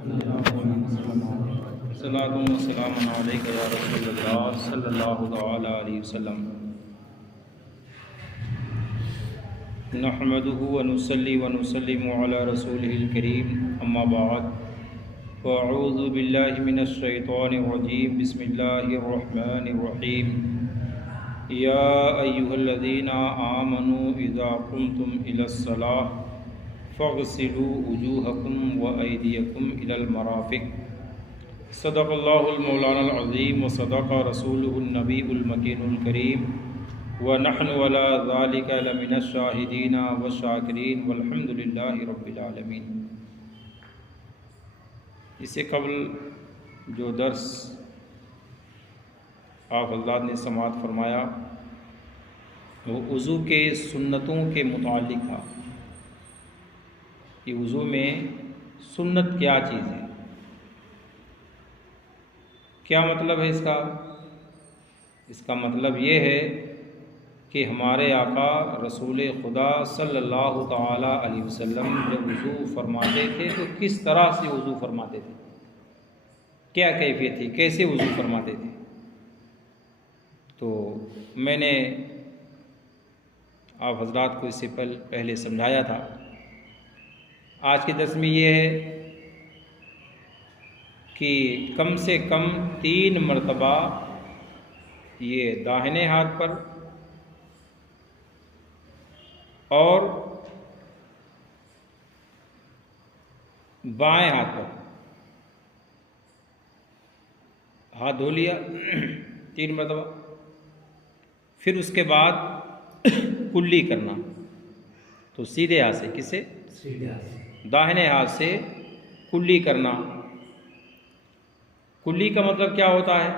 सलातुम व सलामुन अलैका या रसूलल्लाह सल्लल्लाहु तआला अलैहि वसल्लम। नहमदुहु व नुसल्ली व नुसल्लिमु अला रसूलिहिल करीम, अम्मा बाद, फ़अऊज़ु बिल्लाहि मिनश शैतानिर रजीम, बिस्मिल्लाहिर रहमानिर रहीम। या अय्युहल्लज़ीना आमनू इज़ा क़ुमतुम इलस्सलाह फ़ग़सिलू वुजूहकुम व अयदियकुम इलल मराफ़िक़। सदक़ल्लाहुल मौलानाल अज़ीम व सदक़ रसूलुहुन नबीयुल मकीनुल करीम व नहनु अला ज़ालिका लमिनश शाहिदीना व शाकिरीन वल्हम्दुलिल्लाहि रब्बिल आलमीन। इससे कबल जो दर्स आप हज़रात ने समाअत फरमाया वो वज़ू के सुन्नतों के मुताल्लिक़ था कि वज़ू में सुन्नत क्या चीज़ है, क्या मतलब है इसका। इसका मतलब ये है कि हमारे आका रसूल खुदा सल्लल्लाहु तआला अलैहि वसल्लम जब वज़ू फरमाते थे तो किस तरह से वज़ू फरमाते थे, क्या कैफियत थी, कैसे वज़ू फरमाते थे। तो मैंने आप हज़रात को इससे पहले समझाया था। आज के दर्स में ये है कि कम से कम 3 मरतबा ये दाहिने हाथ पर और बाएं हाथ पर हाथ धो लिया 3 मरतबा, फिर उसके बाद कुल्ली करना। तो सीधे हाथ से, किससे? सीधे हाथ से, दाहिने हाथ से कुल्ली करना। कुल्ली का मतलब क्या होता है?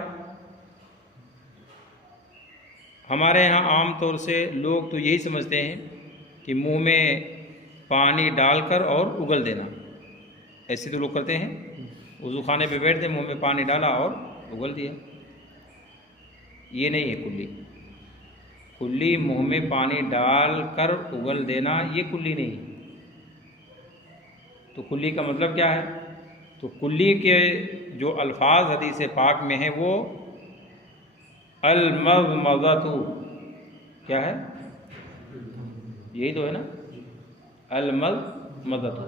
हमारे यहाँ आम तौर से लोग तो यही समझते हैं कि मुंह में पानी डालकर और उगल देना, ऐसे तो लोग करते हैं। वज़ू खाने पे बैठते, मुंह में पानी डाला और उगल दिया। ये नहीं है कुल्ली। कुल्ली मुंह में पानी डालकर उगल देना, ये कुल्ली नहीं है। तो कुल्ली का मतलब क्या है? तो कुल्ली के जो अल्फाज हदीस पाक में है वो अल-मज़मज़तु, क्या है? यही तो है ना, अल-मज़मज़तु,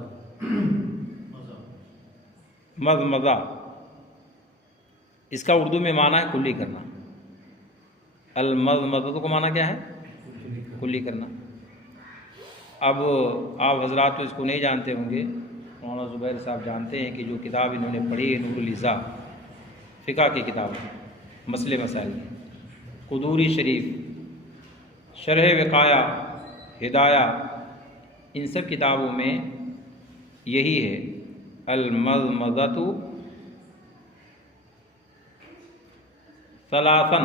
मज़मज़ा। इसका उर्दू में माना है कुल्ली करना। अल-मज़मज़तु को माना क्या है? कुल्ली करना। अब आप हज़रात तो इसको नहीं जानते होंगे, मौलाना ज़ुबैर साहब जानते हैं कि जो किताब इन्होंने पढ़ी है नूरुल इज़ा, फ़िक़ह की किताब है, मसले मसाइल की, कुदूरी शरीफ, शरह विकाया, हिदाया, इन सब किताबों में यही है अल-मज़मज़तु सलासन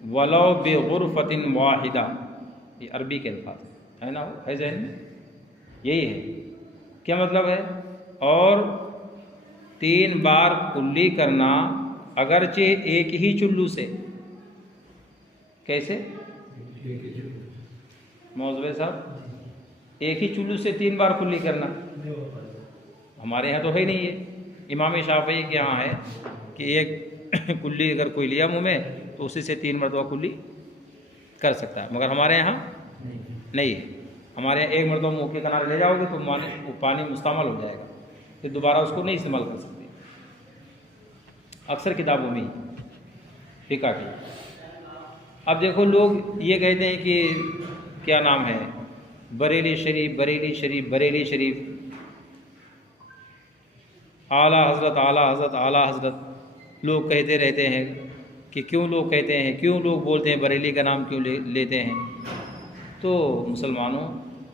वलो बिग़ुरफ़तिन वाहिदा। ये अरबी के अल्फाज है ना, है ज़हन में? यही है। क्या मतलब है? और 3 बार कुल्ली करना, अगरचे एक ही चुल्लू से। कैसे मौज़ूद साहब? एक ही चुल्लू से 3 बार कुल्ली करना हमारे यहाँ तो है नहीं है। इमाम शाफ़ई के यहाँ है कि एक कुल्ली अगर कोई लिया मुँह में तो उसी से 3 मरतबा कुल्ली कर सकता है, मगर हमारे यहाँ नहीं है। हमारे यहाँ एक मरतबा मुँह के किनारे ले जाओगे तो वो पानी मुस्तमल हो जाएगा, फिर दोबारा उसको नहीं इस्तेमाल कर सकते। अक्सर किताबों में फ़िक़ह की। अब देखो लोग ये कहते हैं कि क्या नाम है, बरेली शरीफ, बरेली शरीफ, बरेली शरीफ, आला हज़रत, आला हज़रत, आला हज़रत लोग कहते रहते हैं। कि क्यों लोग कहते हैं, क्यों लोग बोलते हैं, बरेली का नाम क्यों लेते हैं? तो मुसलमानों,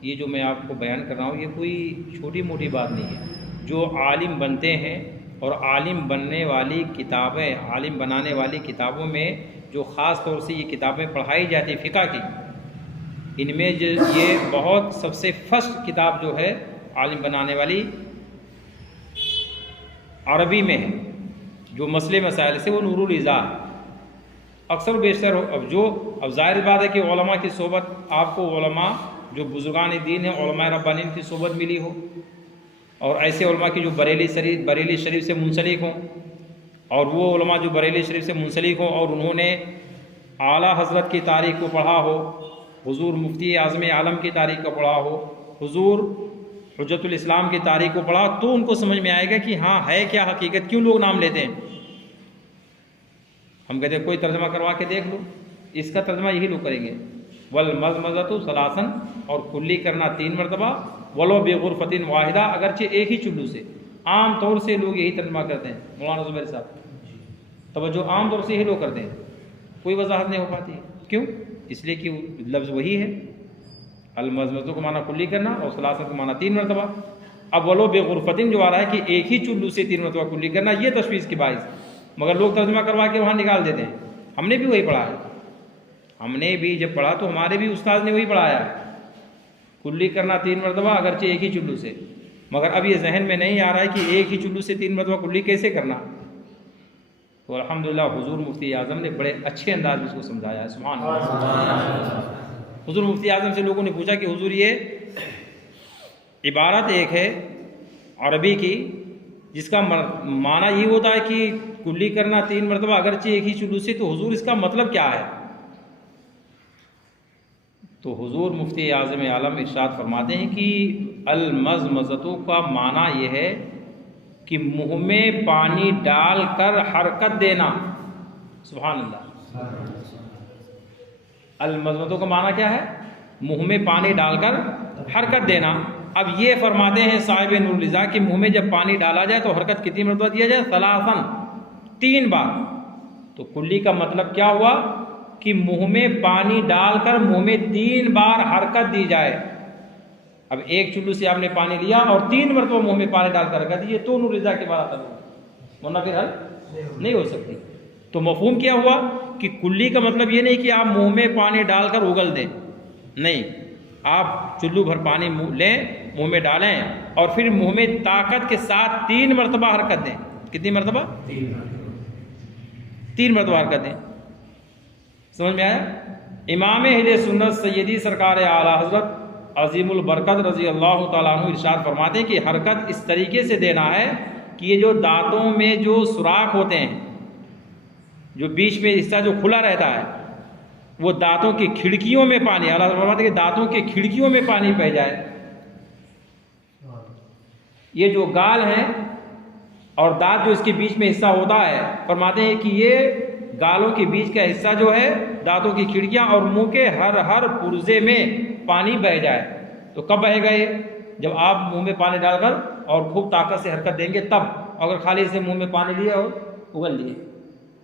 ये जो मैं आपको बयान कर रहा हूँ ये कोई छोटी मोटी बात नहीं है। जो आलिम बनते हैं और आलिम बनने वाली किताबें, आलिम बनाने वाली किताबों में जो ख़ास तौर से ये किताबें पढ़ाई जाती फ़िक़ह की, इनमें जो ये बहुत सबसे फर्स्ट किताब जो है आलिम बनाने वाली अरबी में है, जो मसले मसाइल से, वो नूरुल इज़ा। अक्सर बेशतर अब ज़ाहिर बात है कि उलमा की सोबत, आपको उलमा जो बुज़ुर्गान दीन है, उलमा रब्बानीन की सोबत मिली हो, और ऐसे उलमा की जो बरेली शरीफ से मुंसलिक हों, और वो उलमा जो बरेली शरीफ से मुंसलिक हों और उन्होंने आला हज़रत की तारीख़ को पढ़ा हो, हुज़ूर मुफ्ती आज़म आलम की तारीख़ को पढ़ा हो, हुज़ूर हुज्जतुल इस्लाम की तारीख़ को पढ़ा, तो उनको समझ में आएगा कि हाँ है क्या हकीकत, क्यों लोग नाम लेते हैं। हम कहते हैं कोई तर्जमा करवा के देख लो, इसका तर्जमा यही लोग करेंगे, वल मज़मज़तु सलासन, और कुल्ली करना 3 मरतबा, वलो बेगुरफ़तिन वाहिदा, अगरचे एक ही चुल्लू से। आम तौर से लोग यही तर्जमा करते हैं मौलाना ज़ुबैर साहब, तवज्जो, आम तौर से यही लोग करते हैं, कोई वजाहत नहीं हो पाती। क्यों? इसलिए कि लफ्ज़ वही है, अल मज़मज़तु को माना कुल्ली करना और सलासन को माना 3 मरतबा। अब वलो बेगुरफ़तिन जो आ रहा है कि एक ही चुल्लू से 3 मरतबा कुल्ली करना, ये तशवीश की बाइस, मगर लोग तर्जमा करवा के वहाँ निकाल देते हैं। हमने भी वही पढ़ा है, हमने भी जब पढ़ा तो हमारे भी उस्ताद ने वही पढ़ाया, कुल्ली करना 3 मरतबा अगरचे एक ही चुल्लू से। मगर अब ये जहन में नहीं आ रहा है कि एक ही चुल्लू से 3 मरतबा कुल्ली कैसे करना। तो अल्हम्दुलिल्लाह हुजूर मुफ्ती आज़म ने बड़े अच्छे अंदाज में इसको समझाया है। सुभान अल्लाह। हुजूर मुफ्ती आज़म से लोगों ने पूछा कि हुजूर ये इबारत एक है अरबी की जिसका माना ये होता है कि कुल्ली करना 3 मरतबा अगरचे एक ही चुल्लू से, तो हुजूर इसका मतलब क्या है। तो हुजूर मुफ्ती आज़म आलम इरशाद फरमाते हैं कि अल मज़मज़तु का माना यह है कि मुँह में पानी डालकर हरकत देना। सुभान अल्लाह। अल मज़मज़तु का माना क्या है? मुँह में पानी डालकर हरकत देना। अब ये फरमाते हैं साहिब नूरुल इज़ा कि मुँह में जब पानी डाला जाए तो हरकत कितनी मरतबा दिया जाए? सलासन, 3 बार। तो कुल्ली का मतलब क्या हुआ कि मुँह में पानी डालकर मुँह में 3 बार हरकत दी जाए। अब एक चुल्लू से आपने पानी लिया और 3 मरतबा मुँह में पानी डालकर हरकत दी, तो नूरुल इज़ा के बाद आता है, वरना फिर हल नहीं हो सकती। तो मफ़हूम क्या हुआ कि कुल्ली का मतलब ये नहीं कि आप मुँह में पानी डालकर उगल दें, नहीं, आप चुल्लू भर पानी लें, मुँह में डालें और फिर मुँह में ताकत के साथ 3 मरतबा हरकत दें। कितनी मरतबा? 3 मरतबा हरकत दें। समझ में आया? इमाम अहले सुन्नत सैयदी सरकार आला हज़रत अज़ीमुल बरकत रज़ी अल्लाह तआला अन्हु इरशाद फरमाते हैं कि हरकत इस तरीके से देना है कि ये जो दांतों में जो सुराख होते हैं, जो बीच में हिस्सा जो खुला रहता है, वो दांतों की खिड़कियों में पानी, अल्लाह फरमाते हैं कि दांतों की खिड़कियों में पानी बह जाए। ये जो गाल है और दांत जो इसके बीच में हिस्सा होता है, फरमाते हैं कि ये गालों के बीच का हिस्सा जो है, दांतों की खिड़कियां और मुंह के हर पुर्जे में पानी बह जाए। तो कब बहेगा ये? जब आप मुंह में पानी डालकर और खूब ताकत से हरकत देंगे तब। अगर खाली से मुंह में पानी लिया और उगल लिए,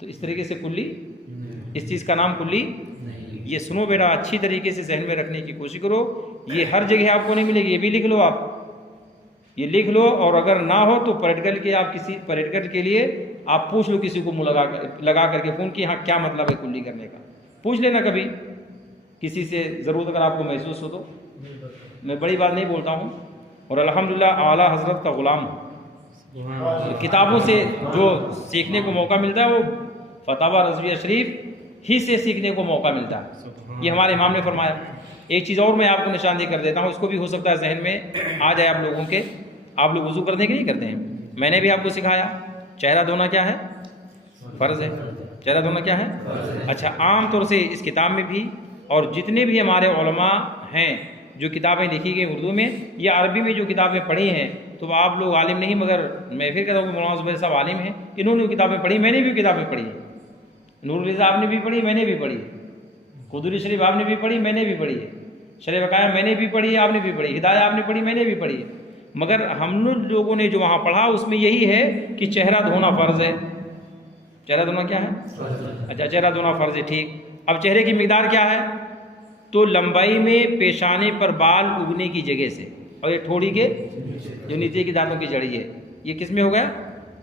तो इस तरीके से कुल्ली, इस चीज़ का नाम कुल्ली। ये सुनो बेटा, अच्छी तरीके से जहन में रखने की कोशिश करो। ये हर जगह आपको नहीं मिलेगी, ये भी लिख लो, आप ये लिख लो। और अगर ना हो तो प्रैक्टिकल के आप किसी प्रैक्टिकल के लिए आप पूछ लो किसी को मुँह लगा करके फ़ोन कि हाँ क्या मतलब है कुल्ली करने का, पूछ लेना कभी किसी से, ज़रूरत अगर आपको महसूस हो तो। मैं बड़ी बात नहीं बोलता हूँ। और अल्हम्दुलिल्लाह आला हज़रत का ग़ुलाम हूँ। किताबों से जो सीखने को मौका मिलता है वो फतावा रज़विया शरीफ ही से सीखने को मौका मिलता है। ये हमारे इमाम ने फरमाया। एक चीज़ और मैं आपको निशानदेही कर देता हूँ, इसको भी हो सकता है जहन में आ जाए आप लोगों के। आप लोग वज़ू करने के नहीं करते हैं, मैंने भी आपको सिखाया। चेहरा धोना क्या है? फ़र्ज़ है। चेहरा धोना क्या है? अच्छा, आम तौर से इस किताब में भी और जितने भी हमारे उलमा हैं, जो किताबें लिखी गई उर्दू में या अरबी में जो किताबें पढ़ी हैं, तो आप लोग आलिम नहीं, मगर मैं फिर कहता हूँ कि मौलाना ज़ुबैर साहब आलिम हैं। इन्होंने किताबें पढ़ी, मैंने भी किताबें पढ़ी। नूरुल इज़ा आपने भी पढ़ी, मैंने भी पढ़ी। खुदूरी शरीफ आपने भी पढ़ी, मैंने भी पढ़ी है। शरीफ वक़ाया मैंने भी पढ़ी है, आपने भी पढ़ी। हिदाया आपने पढ़ी, मैंने भी पढ़ी है। मगर हम लोगों ने जो वहाँ पढ़ा उसमें यही है कि चेहरा धोना फ़र्ज़ है। चेहरा धोना क्या है? अच्छा, चेहरा धोना फ़र्ज़ है, ठीक। अब चेहरे की मिक़दार क्या है? तो लंबाई में पेशाने पर बाल उगने की जगह से, और ये ठोड़ी के जो नीचे की दांतों की जड़ी है, ये किस में हो गया?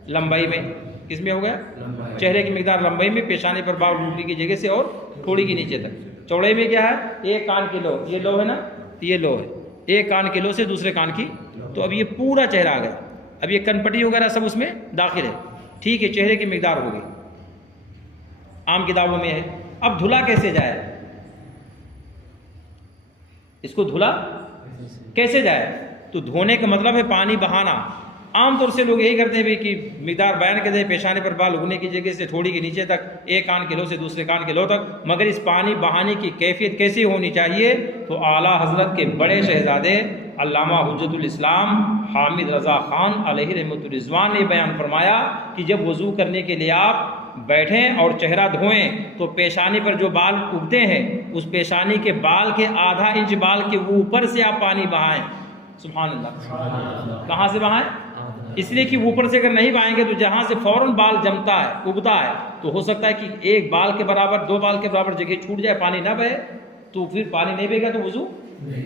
लंबाई में। किस में हो गया? चेहरे की मिक़दार लंबाई में पेशाने पर बाल उगने की जगह से और ठोड़ी के नीचे तक। चौड़ाई में क्या है? एक कान की लो, ये लो है ना, ये लो है, एक कान की लो से दूसरे कान की। तो अब ये पूरा चेहरा आ गया। अब ये कनपट्टी वगैरह सब उसमें दाखिल है, ठीक है। चेहरे की मिक़दार हो गई, आम किताबों में है। अब धुला कैसे जाए? इसको धुला कैसे जाए? तो धोने का मतलब है पानी बहाना। आमतौर से लोग यही करते हैं भाई कि मिकदार बयान कर दे, पेशाने पर बाल उगने की जगह से थोड़ी के नीचे तक, एक कान के लो से दूसरे कान के लो तक, मगर इस पानी बहाने की कैफियत कैसी होनी चाहिए? तो आला हजरत के बड़े शहजादे अल्लामा हुज्जतुल इस्लाम हामिद रज़ा ख़ान अलैहि रहमतुर रिज़वान ने बयान फरमाया कि जब वज़ू करने के लिए आप बैठें और चेहरा धोएं तो पेशानी पर जो बाल उगते हैं उस पेशानी के बाल के आधा इंच बाल के ऊपर से आप पानी बहाएं। सुभान अल्लाह। कहाँ से बहाएं? इसलिए कि ऊपर से अगर नहीं बहाएंगे तो जहाँ से फौरन बाल जमता है, उगता है, तो हो सकता है कि एक बाल के बराबर, दो बाल के बराबर जगह छूट जाए, पानी ना बहे, तो फिर पानी नहीं बहेगा तो वज़ू।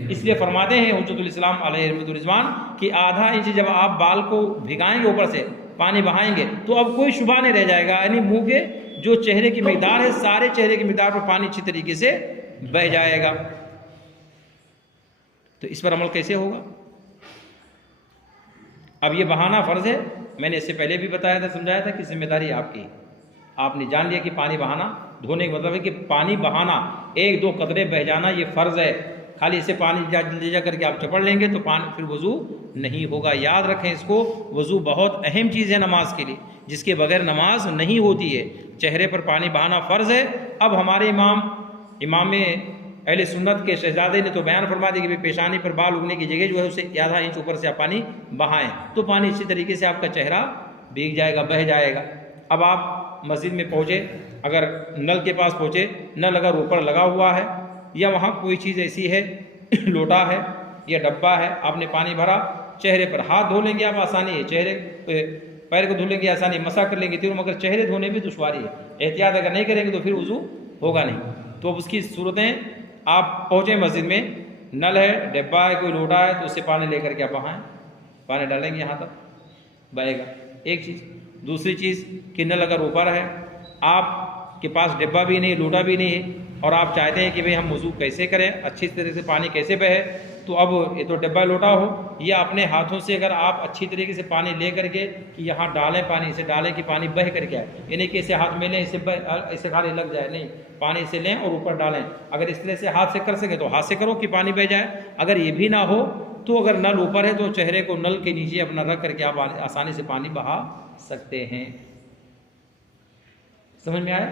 इसलिए फरमाते हैं हुज्जतुल इस्लाम अलैहि रहमतुर रिज़वान कि आधा इंच जब आप बाल को भिगाएंगे, ऊपर से पानी बहाएंगे, तो अब कोई शुबा नहीं रह जाएगा, यानी मुंह के जो चेहरे की मिकदार है, सारे चेहरे की मिकदार पर पानी अच्छी तरीके से बह जाएगा। तो इस पर अमल कैसे होगा? अब ये बहाना फ़र्ज़ है, मैंने इससे पहले भी बताया था, समझाया था कि जिम्मेदारी आपकी। आपने जान लिया कि पानी बहाना, धोने का मतलब है कि पानी बहाना, एक दो कतरे बह जाना ये फ़र्ज़ है। खाली इसे पानी ले जा करके आप चपड़ लेंगे तो पानी फिर वज़ू नहीं होगा। याद रखें इसको, वज़ू बहुत अहम चीज़ है नमाज के लिए, जिसके बगैर नमाज नहीं होती है। चेहरे पर पानी बहाना फ़र्ज़ है। अब हमारे इमाम अहले सुन्नत के शहजादे ने तो बयान फरमा दिया कि भाई पेशानी पर बाल उगने की जगह जो है उसे आधा इंच ऊपर से आप पानी बहाएं तो पानी अच्छी तरीके से आपका चेहरा भीग जाएगा, बह जाएगा। अब आप मस्जिद में पहुँचे, अगर नल के पास पहुँचे, नल अगर ऊपर लगा हुआ है या वहाँ कोई चीज़ ऐसी है, लोटा है या डब्बा है, आपने पानी भरा, चेहरे पर हाथ धो लेंगे आप, आसानी है। चेहरे पैर को धो लेंगे, आसानी, मसा कर लेंगे तीनों, मगर चेहरे धोने में दुश्वारी है। एहतियात अगर नहीं करेंगे तो फिर वज़ू होगा नहीं। तो उसकी सूरतें, आप पहुँचे मस्जिद में, नल है, डब्बा है, कोई लोटा है, तो उससे पानी लेकर के आप बहाएँ, पानी डालेंगे यहाँ तक बहेगा, एक चीज़। दूसरी चीज़ कि नल अगर ऊपर है, आपके पास डब्बा भी नहीं, लोटा भी नहीं है, और आप चाहते हैं कि भाई हम वज़ू कैसे करें, अच्छी तरह से पानी कैसे बहे, तो अब ये तो डब्बा लोटा हो या अपने हाथों से अगर आप अच्छी तरीके से पानी ले करके कि यहाँ डालें, पानी इसे डालें कि पानी बह करके आए, यानी कि इसे हाथ में लें, इसे खाली लग जाए, नहीं, पानी से लें और ऊपर डालें। अगर इस तरह से हाथ से कर सके तो हाथ से करो कि पानी बह जाए। अगर ये भी ना हो तो अगर नल ऊपर है तो चेहरे को नल के नीचे अपना रख करके आप आसानी से पानी बहा सकते हैं। समझ में आया?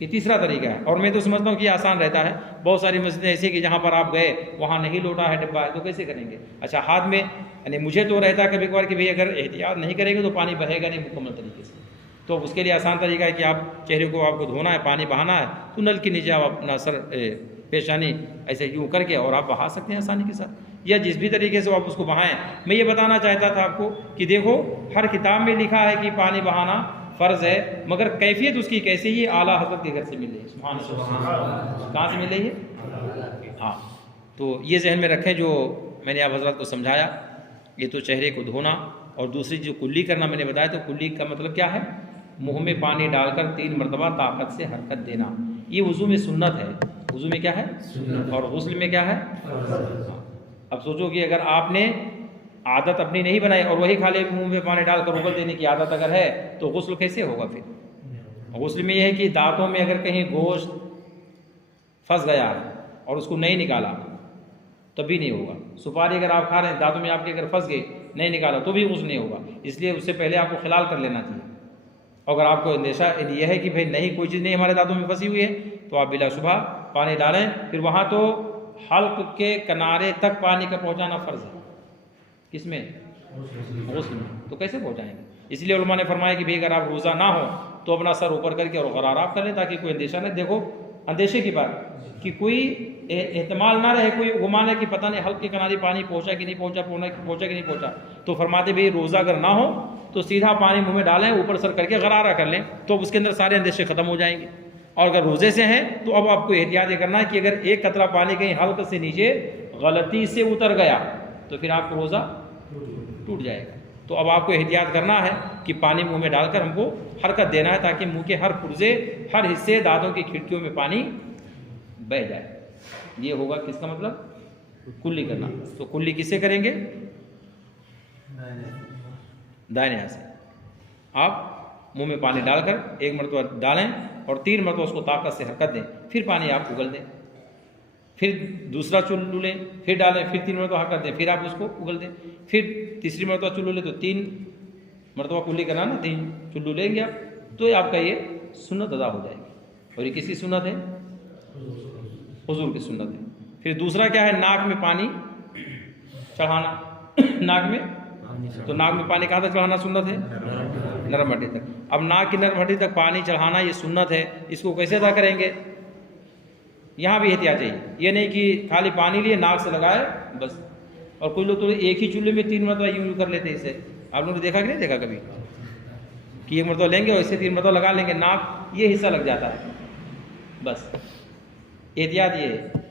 ये तीसरा तरीका है, और मैं तो समझता हूँ कि आसान रहता है। बहुत सारी मस्जिदें ऐसी कि जहाँ पर आप गए वहाँ नहीं लोटा है, डिब्बा है, तो कैसे करेंगे? अच्छा, हाथ में, यानी मुझे तो रहता है कभी कभार कि भाई अगर एहतियात नहीं करेंगे तो पानी बहेगा नहीं मुकम्मल तरीके से, तो उसके लिए आसान तरीका है कि आप चेहरे को आपको धोना है, पानी बहाना है, तो नल के नीचे आप अपना सर, पेशानी ऐसे यूँ करके और आप बहा सकते हैं आसानी के साथ, या जिस भी तरीके से आप उसको बहाएं। मैं ये बताना चाहता था आपको कि देखो, हर किताब में लिखा है कि पानी बहाना फ़र्ज़ है, मगर कैफियत उसकी कैसी है, आला हज़रत के घर से मिल रही है। सुभान अल्लाह। कहाँ से मिल रही है? हाँ, तो ये जहन में रखें जो मैंने आप हज़रत को समझाया। ये तो चेहरे को धोना, और दूसरी जो कुल्ली करना मैंने बताया, तो कुल्ली का मतलब क्या है? मुँह में पानी डालकर 3 मरतबा ताकत से हरकत देना। ये वज़ू में सुन्नत है। वज़ू में क्या है? और गुस्ल में क्या है? अब सोचो कि अगर आपने आदत अपनी नहीं बनाई और वही खाली मुंह में पानी डालकर उगल देने की आदत अगर है, तो गुस्ल कैसे होगा? फिर गुस्ल में यह है कि दांतों में अगर कहीं गोश्त फंस गया है और उसको नहीं निकाला तभी नहीं होगा। सुपारी अगर आप खा रहे हैं, दांतों में आपके अगर फंस गए, नहीं निकाला तो भी गुस्ल नहीं होगा। इसलिए उससे पहले आपको खिलाल कर लेना चाहिए। अगर आपको अंदेशा यह है कि भाई नहीं, कोई चीज़ नहीं हमारे दांतों में फंसी हुई है, तो आप बिलाशुबा पानी डालें। फिर वहाँ तो हल्क के किनारे तक पानी का पहुँचाना फ़र्ज़ है। किसमें? गुस्ल में। तो कैसे पहुँचाएंगे? इसलिए उलमा ने फरमाया कि भाई अगर आप रोज़ा ना हो तो अपना सर ऊपर करके और गराराब कर लें, ताकि कोई अंदेशा नहीं। देखो, अंदेशे की बात कि कोई एहतमाल ना रहे, कोई गुमान है कि पता नहीं हल्क के किनारे पानी पहुँचा कि नहीं पहुँचा, पहुँचा कि नहीं पहुँचा। तो फरमाते भाई रोज़ा अगर ना हो तो सीधा पानी मुँह में डालें, ऊपर सर करके गरारा कर लें, तो उसके अंदर सारे अंदेशे ख़त्म हो जाएंगे। और अगर रोज़े से हैं तो अब आपको एहतियात ये करना है कि अगर एक कतरा पानी कहीं हल्क से नीचे गलती से उतर गया तो फिर आपको रोज़ा टूट जाएगा। तो अब आपको एहतियात करना है कि पानी मुंह में डालकर हमको हरकत देना है, ताकि मुंह के हर पुर्जे, हर हिस्से, दांतों की खिड़कियों में पानी बह जाए। ये होगा किसका मतलब? कुल्ली करना। तो कुल्ली किससे करेंगे? दाहिने हाथ से। आप मुंह में पानी डालकर 1 मरतबा डालें और 3 मरतबा उसको ताकत से हरकत दें, फिर पानी आप उगल दें। फिर दूसरा चुल्लू लें, फिर डालें, फिर 3 मरतबा कर दें, फिर आप उसको उगल दें, फिर तीसरी मरतबा चुल्लू लें तो 3 मरतबा कुल्ली करना ना, 3 चुल्लू लेंगे आप, तो आपका ये सुन्नत अदा हो जाएगी। और ये किसकी सुन्नत है? हुजूर की सुन्नत है। फिर दूसरा क्या है? नाक में पानी चढ़ाना। नाक में, तो नाक में पानी कहाँ तक चढ़ाना सुन्नत है? नरम हड्डी तक। अब नाक की नरम हड्डी तक पानी चढ़ाना ये सुन्नत है, इसको कैसे अदा करेंगे? यहाँ भी एहतियात चाहिए। ये नहीं कि खाली पानी लिए नाक से लगाए बस। और कुछ लोग तो एक ही चूल्हे में 3 मरतबा यूँ कर लेते हैं। इसे आप लोगों ने देखा कि नहीं देखा कभी कि 1 मरतबा लेंगे और इससे 3 मरतबा लगा लेंगे, नाक ये हिस्सा लग जाता है। बस एहतियात ये है,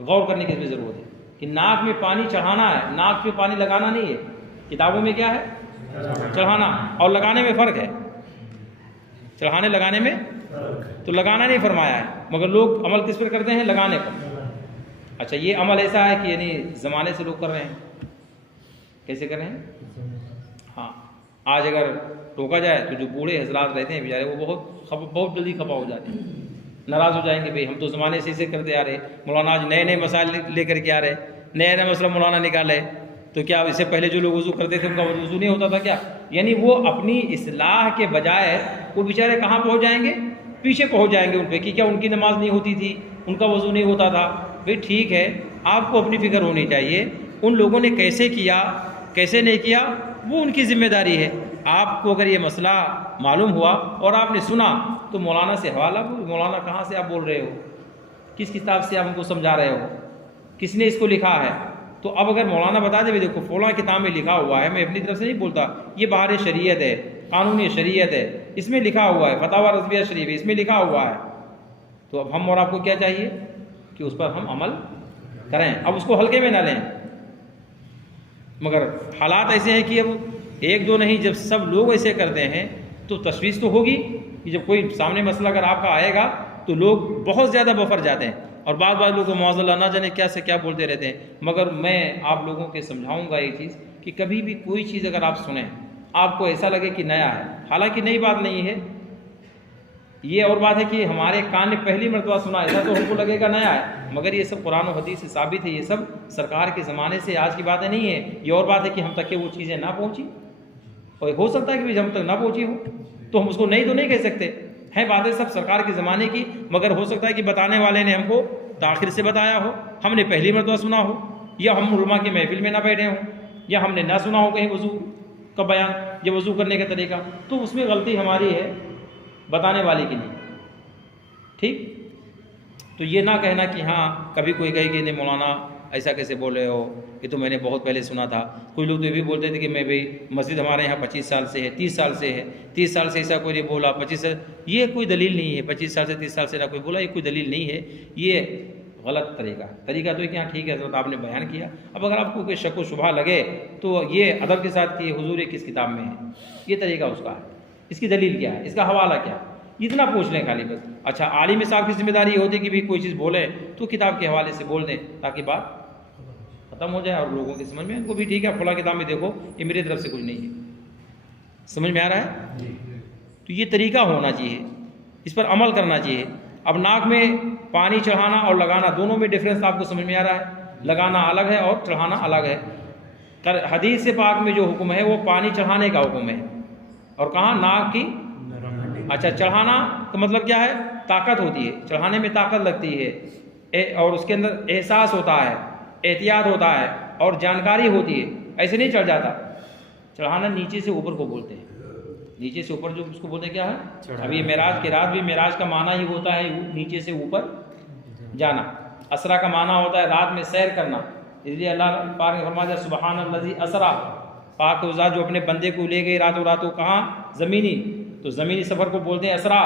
गौर करने की इसमें ज़रूरत है कि नाक में पानी चढ़ाना है, नाक पे पानी लगाना नहीं है। किताबों में क्या है? चढ़ाना, और लगाने में फ़र्क है। चढ़ाने लगाने में तो लगाना नहीं फरमाया है, मगर लोग अमल किस पर करते हैं? लगाने पर। अच्छा, ये अमल ऐसा है कि यानी ज़माने से लोग कर रहे हैं। कैसे कर रहे हैं? हाँ, आज अगर टोका जाए तो जो बूढ़े हजरात रहते हैं बेचारे, वो बहुत जल्दी खपा हो जाते हैं, नाराज़ हो जाएंगे। भाई हम तो ज़माने से इसे करते आ रहे, मौलाना आज नए नए मसाइल लेकर के आ रहे, नया नया मसला मौलाना निकाले, तो क्या इससे पहले जो लोग वज़ू करते थे उनका वज़ू नहीं होता था क्या? यानी वो अपनी इस्लाह के बजाय वो बेचारे कहाँ पहुँच जाएंगे? पीछे पहुँच जाएंगे उन पर कि क्या उनकी नमाज नहीं होती थी, उनका वज़ू नहीं होता था। भाई ठीक है, आपको अपनी फ़िक्र होनी चाहिए, उन लोगों ने कैसे किया कैसे नहीं किया वो उनकी ज़िम्मेदारी है। आपको अगर ये मसला मालूम हुआ और आपने सुना तो मौलाना से हवाला, मौलाना कहाँ से आप बोल रहे हो, किस किताब से आप हमको समझा रहे हो, किसने इसको लिखा है? तो अब अगर मौलाना बता दे देखो फलां किताब में लिखा हुआ है, मैं अपनी तरफ से नहीं बोलता, ये बाहर शरीयत है, कानूनी शरीयत है, इसमें लिखा हुआ है, फतावा रज़विया शरीफ है, इसमें लिखा हुआ है, तो अब हम और आपको क्या चाहिए कि उस पर हम अमल करें। अब उसको हल्के में ना लें। मगर हालात ऐसे हैं कि अब 1-2 नहीं, जब सब लोग ऐसे करते हैं तो तशवीश तो होगी कि जब कोई सामने मसला अगर आपका आएगा तो लोग बहुत ज़्यादा बफर जाते हैं और बाद लोग मौज़ल्ला ना जाने क्या से क्या बोलते रहते हैं। मगर मैं आप लोगों के समझाऊंगा ये चीज़ कि कभी भी कोई चीज़ अगर आप सुने, आपको ऐसा लगे कि नया है, हालांकि नई बात नहीं है, ये और बात है कि हमारे कान ने पहली मरतबा सुना, ऐसा तो हमको लगेगा नया है, मगर ये सब कुरान और हदीस से साबित है, ये सब सरकार के ज़माने से आज की बातें नहीं है। ये और बात है कि हम तक के वो चीज़ें ना पहुँची, और हो सकता है कि हम तक ना पहुँची हो तो हम उसको नहीं तो नहीं कह सकते हैं। बातें सब सरकार के ज़माने की, मगर हो सकता है कि बताने वाले ने हमको ताख़िर से बताया हो, हमने पहली मरतबा सुना हो, या हम उलमा की महफिल में ना बैठे हों, या हमने ना सुना हो कहीं वज़ू का बयान या वज़ू करने का तरीका, तो उसमें गलती हमारी है, बताने वाले की नहीं। ठीक, तो ये ना कहना कि हाँ कभी कोई कहे कि नहीं मौलाना ऐसा कैसे बोल रहे हो, ये तो मैंने बहुत पहले सुना था। कुछ लोग तो ये भी बोलते थे कि मैं भाई मस्जिद हमारे यहाँ 25 साल से है, 30 साल से है, 30 साल से ऐसा कोई नहीं बोला, 25 साल, ये कोई दलील नहीं है। 25 साल से 30 साल से ना कोई बोला, ये कोई दलील नहीं है, ये गलत तरीका तो है कि हाँ ठीक है हज़रत आपने बयान किया। अब अगर आपको कोई शक व शुबहा लगे तो ये अदब के साथ कि हुजूर किस किताब में है, ये तरीका उसका है, इसकी दलील क्या है, इसका हवाला क्या है, इतना पूछ लें खाली बस। अच्छा, आलिम साहब की जिम्मेदारी ये होती है कि भी कोई चीज़ बोले तो किताब के हवाले से बोल दें ताकि बात ख़त्म हो जाए और लोगों की समझ में उनको भी ठीक है फला किताब में देखो ये मेरी तरफ से कुछ नहीं है, समझ में आ रहा है। तो ये तरीका होना चाहिए, इस पर अमल करना चाहिए। अब नाक में पानी चढ़ाना और लगाना दोनों में डिफरेंस आपको समझ में आ रहा है, लगाना अलग है और चढ़ाना अलग है। हदीस से पाक में जो हुक्म है वो पानी चढ़ाने का हुक्म है, और कहाँ नाक की, अच्छा चढ़ाना का मतलब क्या है, ताकत होती है, चढ़ाने में ताकत लगती है और उसके अंदर एहसास होता है, एहतियात होता है और जानकारी होती है, ऐसे नहीं चढ़ जाता। चढ़ाना नीचे से ऊपर को बोलते हैं, नीचे से ऊपर जो उसको बोलते हैं क्या है। अब ये मेराज की रात भी, मेराज का माना ही होता है नीचे से ऊपर जाना, असरा का माना होता है रात में सैर करना, इसलिए अल्लाह पाक ने फरमाया सुबहानल्लज़ी असरा, पाक ज़ात जो अपने बंदे को ले गए रातों रातों कहाँ, ज़मीनी, तो ज़मीनी सफ़र को बोलते हैं असरा,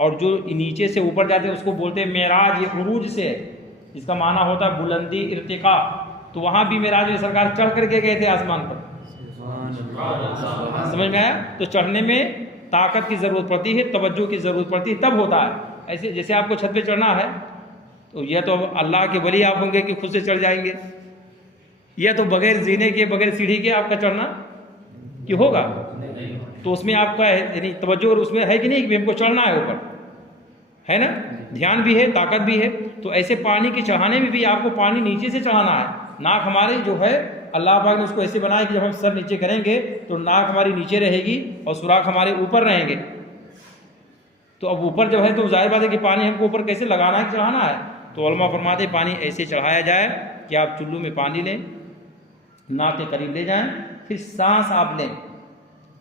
और जो नीचे से ऊपर जाते हैं उसको बोलते हैं मेराज। ये उरूज से, इसका माना होता है बुलंदी, इर्तिका। तो वहाँ भी मेराज में सरकार चढ़ करके गए थे आसमान पर, समझ में आया। तो चढ़ने में ताकत की ज़रूरत पड़ती है, तवज्जो की ज़रूरत पड़ती है, तब होता है। ऐसे जैसे आपको छत पे चढ़ना है तो यह तो अल्लाह के वली आप होंगे कि खुद से चढ़ जाएंगे, या तो बगैर जीने के बगैर सीढ़ी के आपका चढ़ना कि होगा, तो उसमें आपका यानी तवज्जो उसमें है कि नहीं कि हमको चढ़ना है ऊपर, है ना, ध्यान भी है ताकत भी है। तो ऐसे पानी के चढ़ाने में भी आपको पानी नीचे से चढ़ाना है। नाक हमारे जो है अल्लाह पाक ने उसको ऐसे बनाया कि जब हम सर नीचे करेंगे तो नाक हमारी नीचे रहेगी और सुराख हमारे ऊपर रहेंगे। तो अब ऊपर जो है तो जाहिर बात है कि पानी हमको ऊपर कैसे लगाना है, चढ़ाना है। तो उलमा फरमाते पानी ऐसे चढ़ाया जाए कि आप चुल्लू में पानी लें, नाक के करीब ले जाएं, फिर सांस आप लें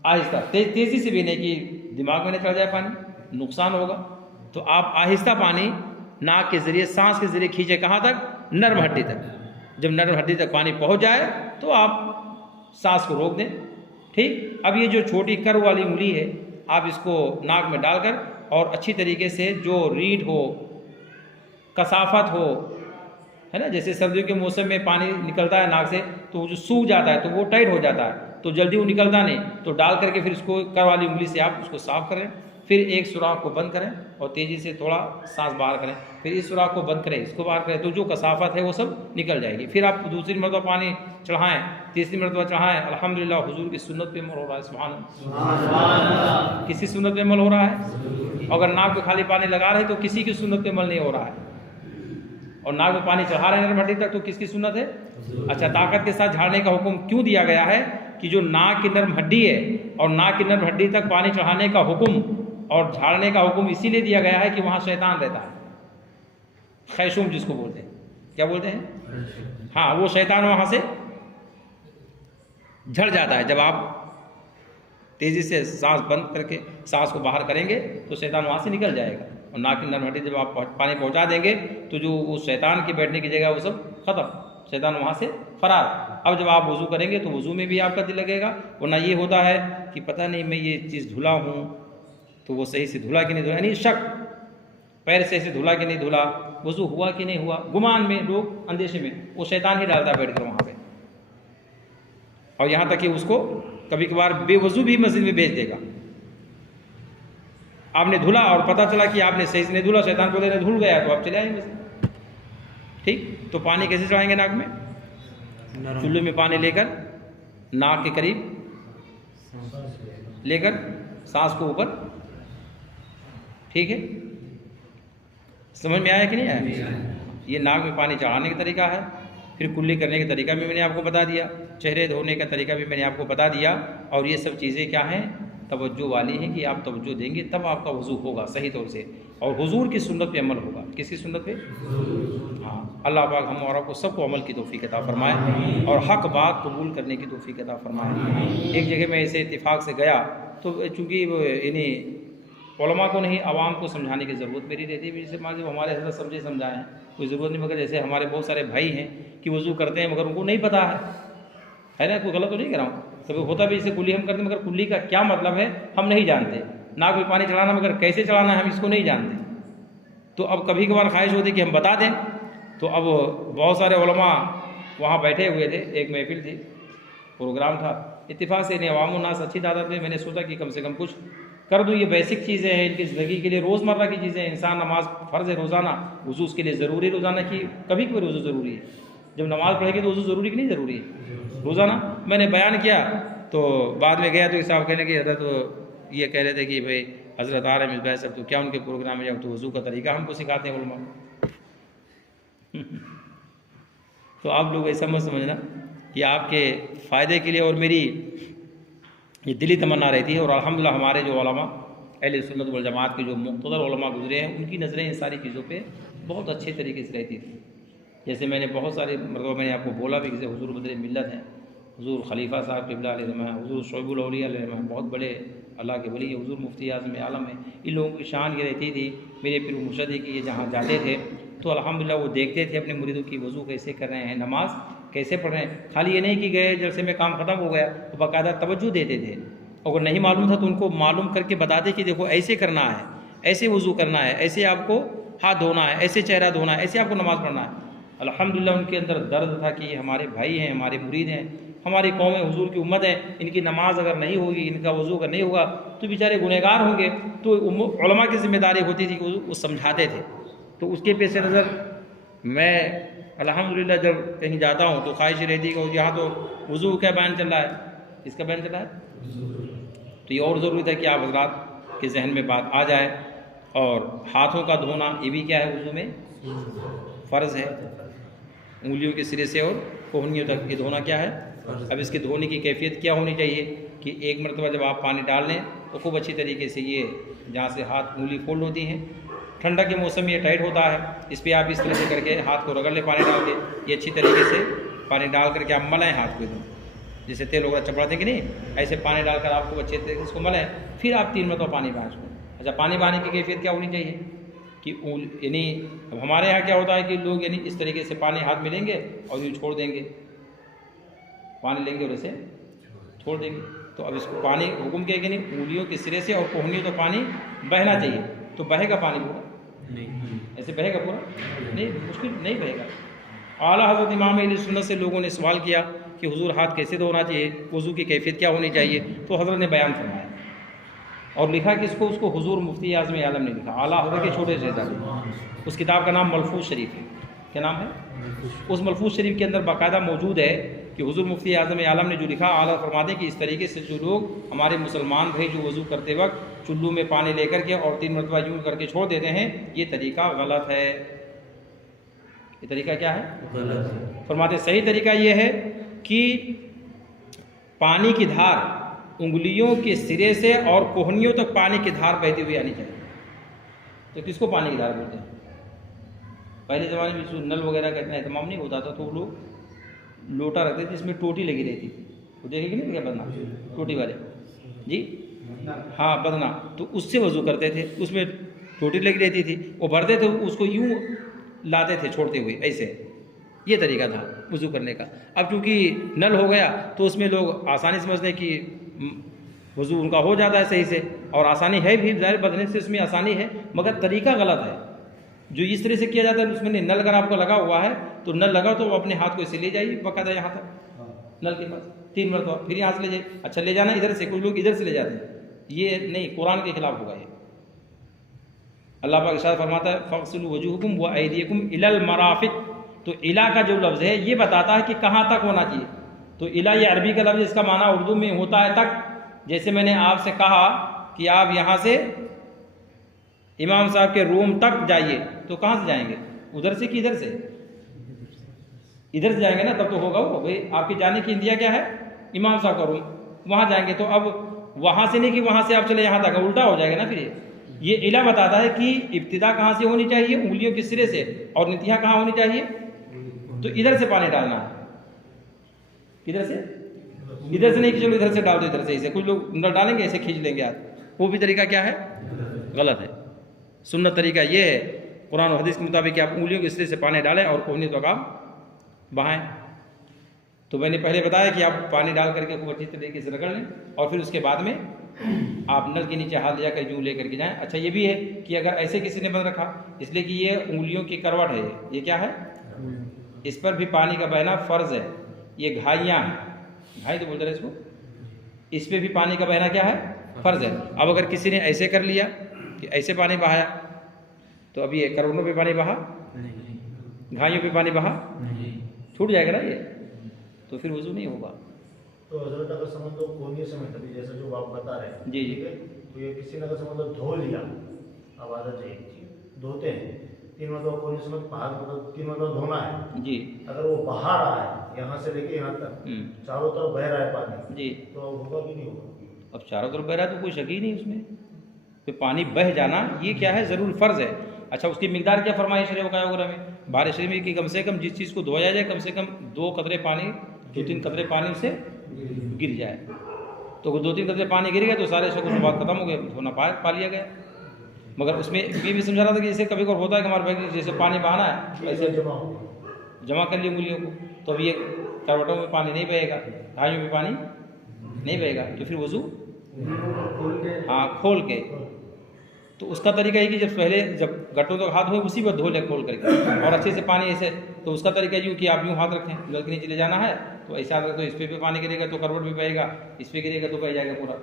आहिस्ता, तेज़ी से भी नहीं कि दिमाग में न चढ़ जाए पानी, नुकसान होगा। तो आप आहिस्ता पानी नाक के ज़रिए, सांस के ज़रिए खींचे, कहाँ तक? नर्म हड्डी तक। जब नर्म हड्डी तक पानी पहुंच जाए तो आप सांस को रोक दें। ठीक, अब ये जो छोटी कर वाली उंगली है आप इसको नाक में डालकर और अच्छी तरीके से जो रीढ़ हो, कसाफत हो, है ना, जैसे सर्दियों के मौसम में पानी निकलता है नाक से तो जो सूख जाता है तो वो टाइट हो जाता है, तो जल्दी वो निकलता नहीं, तो डाल करके फिर इसको कर वाली उंगली से आप उसको साफ करें। फिर एक सुराख को बंद करें और तेज़ी से थोड़ा सांस बाहर करें, फिर इस सुराख को बंद करें, इसको बाहर करें, तो जो कसाफत है वो सब निकल जाएगी। फिर आप दूसरी मरतबा पानी चढ़ाएं, तीसरी मरतबा चढ़ाएं। अल्हम्दुलिल्लाह, हुजूर की सुन्नत पे अमल हो रहा है। सुभान अल्लाह। किसी सुन्नत पे अमल हो रहा है? अगर नाक पे खाली पानी लगा रहे तो किसी की सुन्नत पे अमल नहीं हो रहा है। और नाक में पानी चढ़ा रहे हैं नर्म हड्डी तक तो किसकी सुन्नत है? अच्छा, ताकत के साथ झाड़ने का हुक्म क्यों दिया गया है कि जो नाक की नर्म हड्डी है और नाक की नर्म हड्डी तक पानी चढ़ाने का हुक्म और झाड़ने का हुक्म इसीलिए दिया गया है कि वहाँ शैतान रहता है, खैशूम जिसको बोलते हैं। क्या बोलते हैं? हाँ, वो शैतान वहाँ से झड़ जाता है। जब आप तेज़ी से सांस बंद करके सांस को बाहर करेंगे तो शैतान वहाँ से निकल जाएगा। और नाक की नर्म हड्डी जब आप पानी पहुँचा देंगे तो जो उस शैतान के बैठने की जगह वो सब खत्म, शैतान वहाँ से फरार। अब जब आप वज़ू करेंगे तो वज़ू में भी आपका दिल लगेगा। वरना ये होता है कि पता नहीं मैं ये चीज़ धुला हूँ तो वो सही से धुला कि नहीं धुला, यानी शक, पैर सही से धुला कि नहीं धुला, वज़ू हुआ कि नहीं हुआ, गुमान में, लोग अंदेशे में, वो शैतान ही डालता है बैठ कर वहाँ पे। और यहाँ तक कि उसको कभी कभार बेवज़ू भी मस्जिद में भेज देगा। आपने धुला और पता चला कि आपने सही से नहीं धुला, शैतान को देने धुल गया तो आप चले आएंगे मस्जिद। ठीक, तो पानी कैसे चढ़ाएंगे नाक में? चुल्लू में पानी लेकर नाक के करीब लेकर सांस को ऊपर। ठीक है, समझ में आया कि नहीं आया? ये नाक में पानी चढ़ाने का तरीका है। फिर कुल्ली करने का तरीका भी मैंने आपको बता दिया, चेहरे धोने का तरीका भी मैंने आपको बता दिया। और ये सब चीज़ें क्या हैं? तवज्जो वाली हैं कि आप तवज्जो देंगे तब आपका वज़ू होगा सही तौर से, और हुजूर की सुन्नत पे अमल होगा। किसकी सुन्नत पे? हाँ, अल्लाह पाक हम और आपको सबको अमल की तौफीक अता फरमाए और हक़ बात कबूल करने की तौफीक अता फरमाए। एक जगह मैं ऐसे इत्तिफाक से गया तो चूँकि इन्हीं उलमा को नहीं, आवाम को समझाने की ज़रूरत मेरी रहती है। जैसे मान लीजिए हमारे हज़रत समझे समझाएँ, कोई ज़रूरत नहीं, मगर जैसे हमारे बहुत सारे भाई हैं कि वज़ू करते हैं मगर उनको नहीं पता है ना, कोई गलत तो नहीं कर रहा हूँ, कभी होता भी जैसे कुल्ली हम करते हैं मगर कुल्ली का क्या मतलब है हम नहीं जानते, नाक में पानी चढ़ाना मगर कैसे चढ़ाना है हम इसको नहीं जानते। तो अब कभी कभार ख्वाहिश होती कि हम बता दें। तो अब बहुत सारे उलमा वहाँ बैठे हुए थे, एक महफिल थी, प्रोग्राम था, इत्तिफाक से इन्हें अवाम नास अच्छी तादाद में, मैंने सोचा कि कम से कम कुछ कर दूँ। ये बेसिक चीज़ें हैं इनकी ज़िंदगी के लिए, रोज़मर्रा की चीज़ें। इंसान नमाज फ़र्ज़ है रोज़ाना, वज़ू उसके लिए ज़रूरी, रोज़ाना की कभी कभी वज़ू ज़रूरी है। जब नमाज़ पढ़ेंगे तो वज़ू ज़रूरी कि नहीं ज़रूरी है रोज़ाना। मैंने बयान किया तो बाद में गया तो साहब कहने की हज़रत तो ये कह रहे थे कि भाई हज़रत आ रहे हैं मिसबाह साहब, तो क्या उनके प्रोग्राम में जाओ तो वज़ू का तरीका हमको सिखाते हैं उलमा। तो आप लोग ऐसा मत समझना कि आपके फ़ायदे के लिए, और मेरी ये दिली तमन्ना रहती है। और अल्हम्दुलिल्लाह हमारे जो उलमा अहले सुन्नत वल जमात के जो मुक़्तदर उलमा गुज़रे हैं उनकी नज़रें इन सारी चीज़ों पे बहुत अच्छे तरीके से रहती थी। जैसे मैंने बहुत सारे मतलब मैंने आपको बोला भी, जैसे हुज़ूर बदर मिल्लत हैं, हुज़ूर खलीफा साहब क़िबला अलैहि रहमह, हुज़ूर शोएबुल औलिया अलैहि रहमह, बहुत बड़े अल्लाह के वली है, हुज़ूर मुफ्ती आज़म आलम है। इन लोगों की शान ये रहती थी, मेरे पीर मुर्शद की ये जहाँ जाते थे तो अल्हम्दुलिल्लाह वो देखते थे अपने मुरीदों की वज़ू कैसे कर रहे हैं, नमाज कैसे पढ़ रहे हैं। खाली ये नहीं कि गए जलसे में काम ख़त्म हो गया, तो बाकायदा तवज्जो देते थे। अगर नहीं मालूम था तो उनको मालूम करके बताते कि देखो ऐसे करना है, ऐसे वज़ू करना है, ऐसे आपको हाथ धोना है, ऐसे चेहरा धोना है, ऐसे आपको नमाज़ पढ़ना है। अल्हम्दुलिल्लाह उनके अंदर दर्द था कि ये हमारे भाई हैं, हमारे मुरीद हैं, हमारी कौम है, हुजूर की उम्मत है, इनकी नमाज अगर नहीं होगी, इनका वज़ू अगर नहीं होगा तो बेचारे गुनहगार होंगे। तो उलमा की ज़िम्मेदारी होती थी कि वो समझाते थे। तो उसके पेश नज़र मैं अल्हम्दुलिल्लाह जब कहीं जाता हूँ तो ख्वाहिश रहती है कि यहाँ तो वज़ू का बयान चल रहा है, इसका बयान चल रहा है, तो ये और ज़रूरी था कि आप हज़रात के जहन में बात आ जाए। और हाथों का धोना ये भी क्या है वज़ू में फ़र्ज़ है, उंगलियों के सिरे से और कोहनियों तक ये धोना क्या है। अब इसके धोने की कैफियत क्या होनी चाहिए कि एक मरतबा जब आप पानी डाल लें तो खूब अच्छी तरीके से ये जहाँ से हाथ उंगली फोल्ड होती हैं, ठंडा के मौसम में ये टाइट होता है, इस पर आप इस तरह से करके हाथ को रगड़ लें पानी डाल के। ये अच्छी तरीके से पानी डाल करके आप मलाएं हाथ को एकदम, जैसे तेल वगैरह चपड़ाते कि नहीं, ऐसे पानी डालकर आपको अच्छे तरीके से इसको मलाएं। फिर आप 3 मरतबा पानी बहाएं इसको। अच्छा, पानी बहाने की कैफियत क्या होनी चाहिए कि यानी अब हमारे यहाँ क्या होता है कि लोग यानी इस तरीके से पानी हाथ में लेंगे और यूँ छोड़ देंगे, पानी लेंगे और इसे छोड़ देंगे। तो अब इसको पानी हुक्म किया कि नहीं, उंगलियों के सिरे से और कोहनियों तो पानी बहना चाहिए। तो बहेगा पानी पूरा नहीं, ऐसे बहेगा पूरा नहीं, मुश्किल नहीं बहेगा। आला हज़रत इमाम अहले सुन्नत से लोगों ने सवाल किया कि हुजूर हाथ कैसे धोना चाहिए, वज़ू की कैफियत क्या होनी चाहिए, तो हज़रत ने बयान फरमाया और लिखा कि इसको उसको हुजूर मुफ्ती आज़म आलम ने लिखा, आला हज़रत के छोटे शहज़ादे। उस किताब का नाम मलफूज शरीफ है। क्या नाम है? उस मलफूज शरीफ के अंदर बाकायदा मौजूद है कि हुजूर मुफ्ती आज़म आलम ने जो लिखा, आला फरमाते कि इस तरीके से जो लोग हमारे मुसलमान भाई जो वज़ू करते वक्त चुल्लू में पानी लेकर के और 3 मरतबा यूँ करके छोड़ देते हैं, ये तरीका गलत है। ये तरीका क्या है? गलत है। फरमाते सही तरीका ये है कि पानी की धार उंगलियों के सिरे से और कोहनियों तक पानी की धार बहती हुई आनी चाहिए। तो किसको पानी की धार बोलते हैं? पहले ज़माने में जो नल वगैरह का इतना एहतमाम नहीं होता था तो लोग लोटा रखते थे जिसमें टोटी लगी रहती थी, वो देखेगी नहीं क्या बदना, टोटी वाले जी, हाँ बदना, तो उससे वज़ू करते थे, उसमें टोटी लगी रहती थी, वो भरते थे उसको यूँ लाते थे छोड़ते हुए, ऐसे ये तरीका था वज़ू करने का। अब चूँकि नल हो गया तो उसमें लोग आसानी समझते हैं कि वज़ू उनका हो जाता है सही से, और आसानी है भी, ज़ाहिर बदलने से उसमें आसानी है, मगर तरीका गलत है। जो इस तरह से किया जाता है उसमें नल अगर आपको लगा हुआ है तो नल लगा तो अपने हाथ को इसे ले जाइए बाकायदा यहाँ तक नल के पास 3 मरतबा, फिर यहाँ से ले जाइए। अच्छा, ले जाना इधर से, कुछ लोग इधर से ले जाते हैं, ये नहीं, कुरान के खिलाफ होगा ये। अल्लाह पाक इरशाद फरमाता है फ़ग़सिलू वजूहकुम व अयदियकुम इलल मराफ़िक़। तो इला का जो लफ्ज़ है ये बताता है कि कहाँ तक होना चाहिए। तो इला ये अरबी का लफ्ज़, इसका माना उर्दू में होता है तक। जैसे मैंने आपसे कहा कि आप यहाँ से इमाम साहब के रूम तक जाइए, तो कहाँ से जाएंगे? उधर से कि इधर से? इधर से जाएंगे ना, तब तो होगा वो भाई आपके जाने की इंदिया क्या है, इमाम साहब का रूम, वहाँ जाएंगे। तो अब वहाँ से नहीं कि वहाँ से आप चले यहाँ तक, उल्टा हो जाएगा ना। फिर ये इला बताता है कि इब्तिदा कहाँ से होनी चाहिए, उंगलियों के सिरे से, और नितिया कहाँ होनी चाहिए, तो इधर से पानी डालना है। इधर से, इधर से नहीं कि चलो इधर से डाल दो, इधर से। ऐसे कुछ लोग नल डालेंगे ऐसे खींच लेंगे हाथ, वो भी तरीका क्या है, गलत है। सुन्नत तरीका ये है कुरान और हदीस के मुताबिक कि आप उंगलियों के सिरे से पानी डालें और कोहनी तक आप बहाएं। तो मैंने पहले बताया कि आप पानी डाल करके खूब अच्छी तरीके से रगड़ लें और फिर उसके बाद में आप नल के नीचे हाथ ले जाकर यूँ ले करके जाएं। अच्छा, ये भी है कि अगर ऐसे किसी ने बंद रखा, इसलिए कि ये उंगलियों की करवट है, ये क्या है, इस पर भी पानी का बहना फ़र्ज़ है। ये घाइयाँ हैं, घाई तो बोलते रहे इसको, इस पर भी पानी का बहना क्या है, फ़र्ज़ है। अब अगर किसी ने ऐसे कर लिया कि ऐसे पानी बहाया, तो अभी ये करवटों पे पानी बहा, घाइयों पे पानी बहा, छूट जाएगा ना ये, तो फिर वज़ू नहीं होगा। तो हज़रत अगर समझ लो कोहनी समय तभी जैसे जो आप बता रहे हैं, जी ठीक है, तो ये किसी ने अगर समझ लो धो लिया, अब आदत है धोते हैं 3 मरतबा कोहनी समय बाहर, मतलब 3 मरतबा धोना है जी। अगर वो बहा रहा है यहाँ से लेके यहाँ तक, चारों तरफ बह रहा है पानी जी, तो होगा कि नहीं होगा? अब चारों तरफ बह रहा है तो कोई शक ही नहीं उसमें, तो पानी बह जाना ये क्या है, ज़रूर फ़र्ज़ है। अच्छा, उसकी मिकदार क्या फरमाइश है वक़ाया वगैरह में, बार शरीफ में कि कम से कम जिस चीज़ को धोया जाए कम से कम 2 कतरे पानी, 2-3 कतरे पानी से गिर जाए। तो 2-3 कतरे पानी गिर गया तो सारे शक उसके बाद ख़त्म हो गया, धोना पा लिया गया। मगर उसमें ये भी समझा रहा था कि जैसे कभी कभी होता है कि हमारे भाई जैसे पानी बहाना है ऐसे जमा कर लिए उंगलियों को, तो अब ये करवटों में पानी नहीं बहेगा, घाइयों में पानी नहीं बहेगा, तो फिर वज़ू हाँ खोल के। तो उसका तरीका है कि जब पहले जब गट्टों तक हाथ हो उसी पर धो ले खोल करके और अच्छे से पानी ऐसे, तो उसका तरीका यूँ कि आप यूँ हाथ रखें, नल के नीचे ले जाना है तो ऐसे हाथ रखें, तो इस पर भी पानी गिरेगा तो करवट भी बहेगा, इस पर गिरेगा तो बह जाएगा पूरा,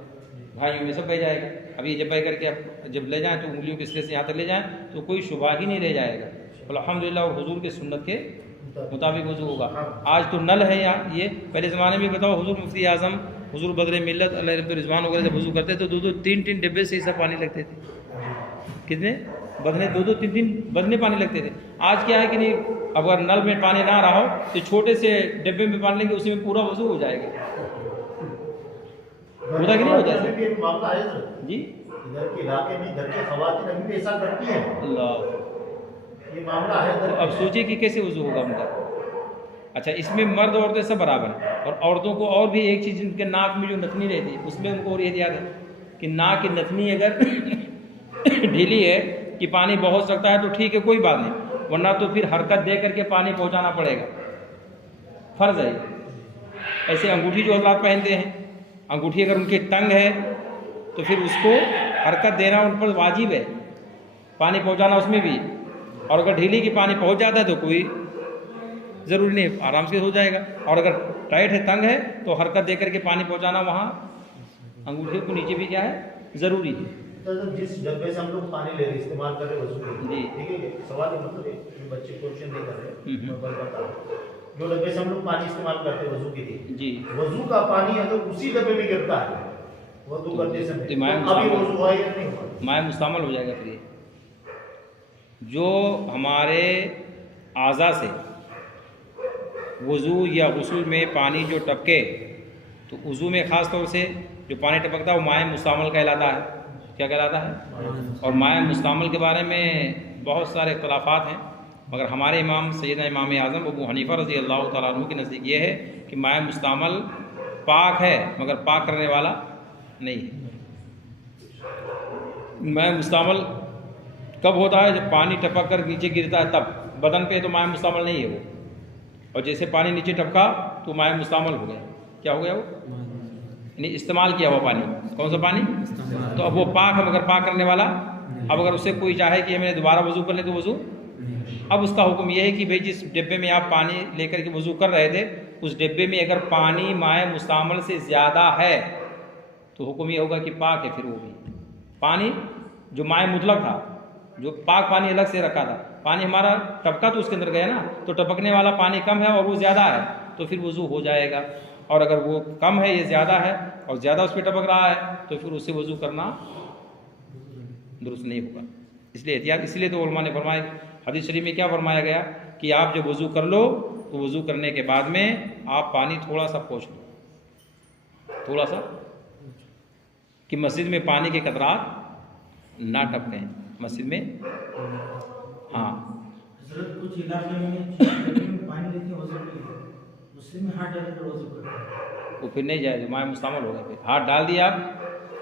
घाइयों में सब बह जाएगा। अभी जब बह करके आप जब ले जाएँ तो उंगलियों के सिरे से यहाँ तक ले जाएँ तो कोई शुबा ही नहीं रह जाएगा। अल्हम्दुलिल्लाह, और हुजूर के सुन्नत के मुताबिक वज़ू होगा। आज तो नल है यहाँ, ये पहले ज़माने में बताओ हुजूर मुफ्ती आज़म हुजूर बदर मिल्लत अल्लाह रब्बुल रिज़वान वगैरह जब वज़ू करते तो 2-2 3-3 डिब्बे से ही सब पानी लगते थे। कितने बदने 2-2 3-3 बदने पानी लगते थे। आज क्या है कि नहीं, अगर नल में पानी ना रहा हो तो छोटे से डिब्बे में पानी लेंगे, उसी में पूरा वजू हो जाएगा। होता कि नहीं होता जी? इधर के इलाके में घर के खवातीन अभी भी ऐसा करती है। अल्लाह, ये मामला है। तो अब सोचिए कि कैसे वजू होगा उनका। अच्छा, इसमें मर्द औरतें सब बराबर हैं, और औरतों को और भी एक चीज़, उनके नाक में जो नथनी रहती है उसमें उनको और एहतियात है कि नाक की नथनी अगर ढीली है कि पानी पहुंच सकता है तो ठीक है, कोई बात नहीं, वरना तो फिर हरकत दे करके पानी पहुंचाना पड़ेगा, फ़र्ज़ है। ऐसे अंगूठी जो हज़रात पहनते हैं, अंगूठी अगर उनकी तंग है तो फिर उसको हरकत देना उन पर वाजिब है, पानी पहुंचाना उसमें भी। और अगर ढीली की पानी पहुंच जाता है तो कोई ज़रूरी नहीं, आराम से हो जाएगा। और अगर टाइट है, तंग है, तो हरकत दे करके पानी पहुंचाना वहाँ अंगूठे को नीचे भी क्या है, ज़रूरी है। तो जिस डब्बे से हम लोग पानी ले रहे इस्तेमाल कर रहे वजू के लिए, ठीक है, सवाल है, मतलब बच्चे क्वेश्चन नहीं कर रहे, मैं बस बता रहा हूं। जो डब्बे से हम लोग पानी इस्तेमाल करते हैं वजू के लिए जी, वजू का पानी अगर उसी डब्बे में गिरता है वजू करते समय तो अभी वजू हुआ या नहीं हुआ? माय मुस्तमल हो जाएगा। फिर जो हमारे आज़ा से वज़ू या गुस्ल में पानी जो टपके, तो वज़ू में ख़ास तौर से जो पानी टपकता है वो माय मुस्तमल कहलाता है। क्या कहलाता है? और माय मुस्तमल के बारे में बहुत सारे इख्तिलाफ़ात हैं, मगर हमारे इमाम सैयदना इमाम आज़म अबू हनीफ़ा रज़ी अल्लाह तआला अन्हु के नज़दीक ये है कि माय मुस्तमल पाक है, मगर पाक करने वाला नहीं है। माय मुस्तमल कब होता है? जब पानी टपक कर नीचे गिरता है तब। बदन पे तो माय मुस्तमल नहीं है वो, और जैसे पानी नीचे टपका तो माय मुस्तमल हो गया। क्या हो गया वो? यानी इस्तेमाल किया हुआ पानी। कौन सा पानी? तो अब वो पाक है, मगर पाक करने वाला। अब अगर उससे कोई चाहे कि हमें दोबारा वज़ू कर ले तो वज़ू, अब उसका हुक्म यह है कि भाई जिस डिब्बे में आप पानी लेकर के वज़ू कर रहे थे, उस डिब्बे में अगर पानी माय मुस्तमल से ज़्यादा है तो हुक्म ये होगा कि पाक है। फिर वो भी पानी जो माय मुतलक था, जो पाक पानी अलग से रखा था, पानी हमारा टपका तो उसके अंदर गया ना, तो टपकने वाला पानी कम है और वो ज़्यादा है तो फिर वज़ू हो जाएगा। और अगर वो कम है, ये ज़्यादा है और ज़्यादा उस पर टपक रहा है तो फिर उससे वज़ू करना दुरुस्त नहीं होगा। इसलिए एहतियात, इसलिए तो उलमा ने फरमाया, हदीस शरीफ में क्या फरमाया गया कि आप जब वज़ू कर लो तो वज़ू करने के बाद में आप पानी थोड़ा सा पोंछ लो, थोड़ा सा, कि मस्जिद में पानी के कतरात ना टपकें मस्जिद में। हाँ, कुछ इलाके में पानी लेके वज़ू में हाथ डाल कर वज़ू करते, वो फिर नहीं जाएगा, माय मुस्तमल होगा। फिर हाथ डाल दिया आप।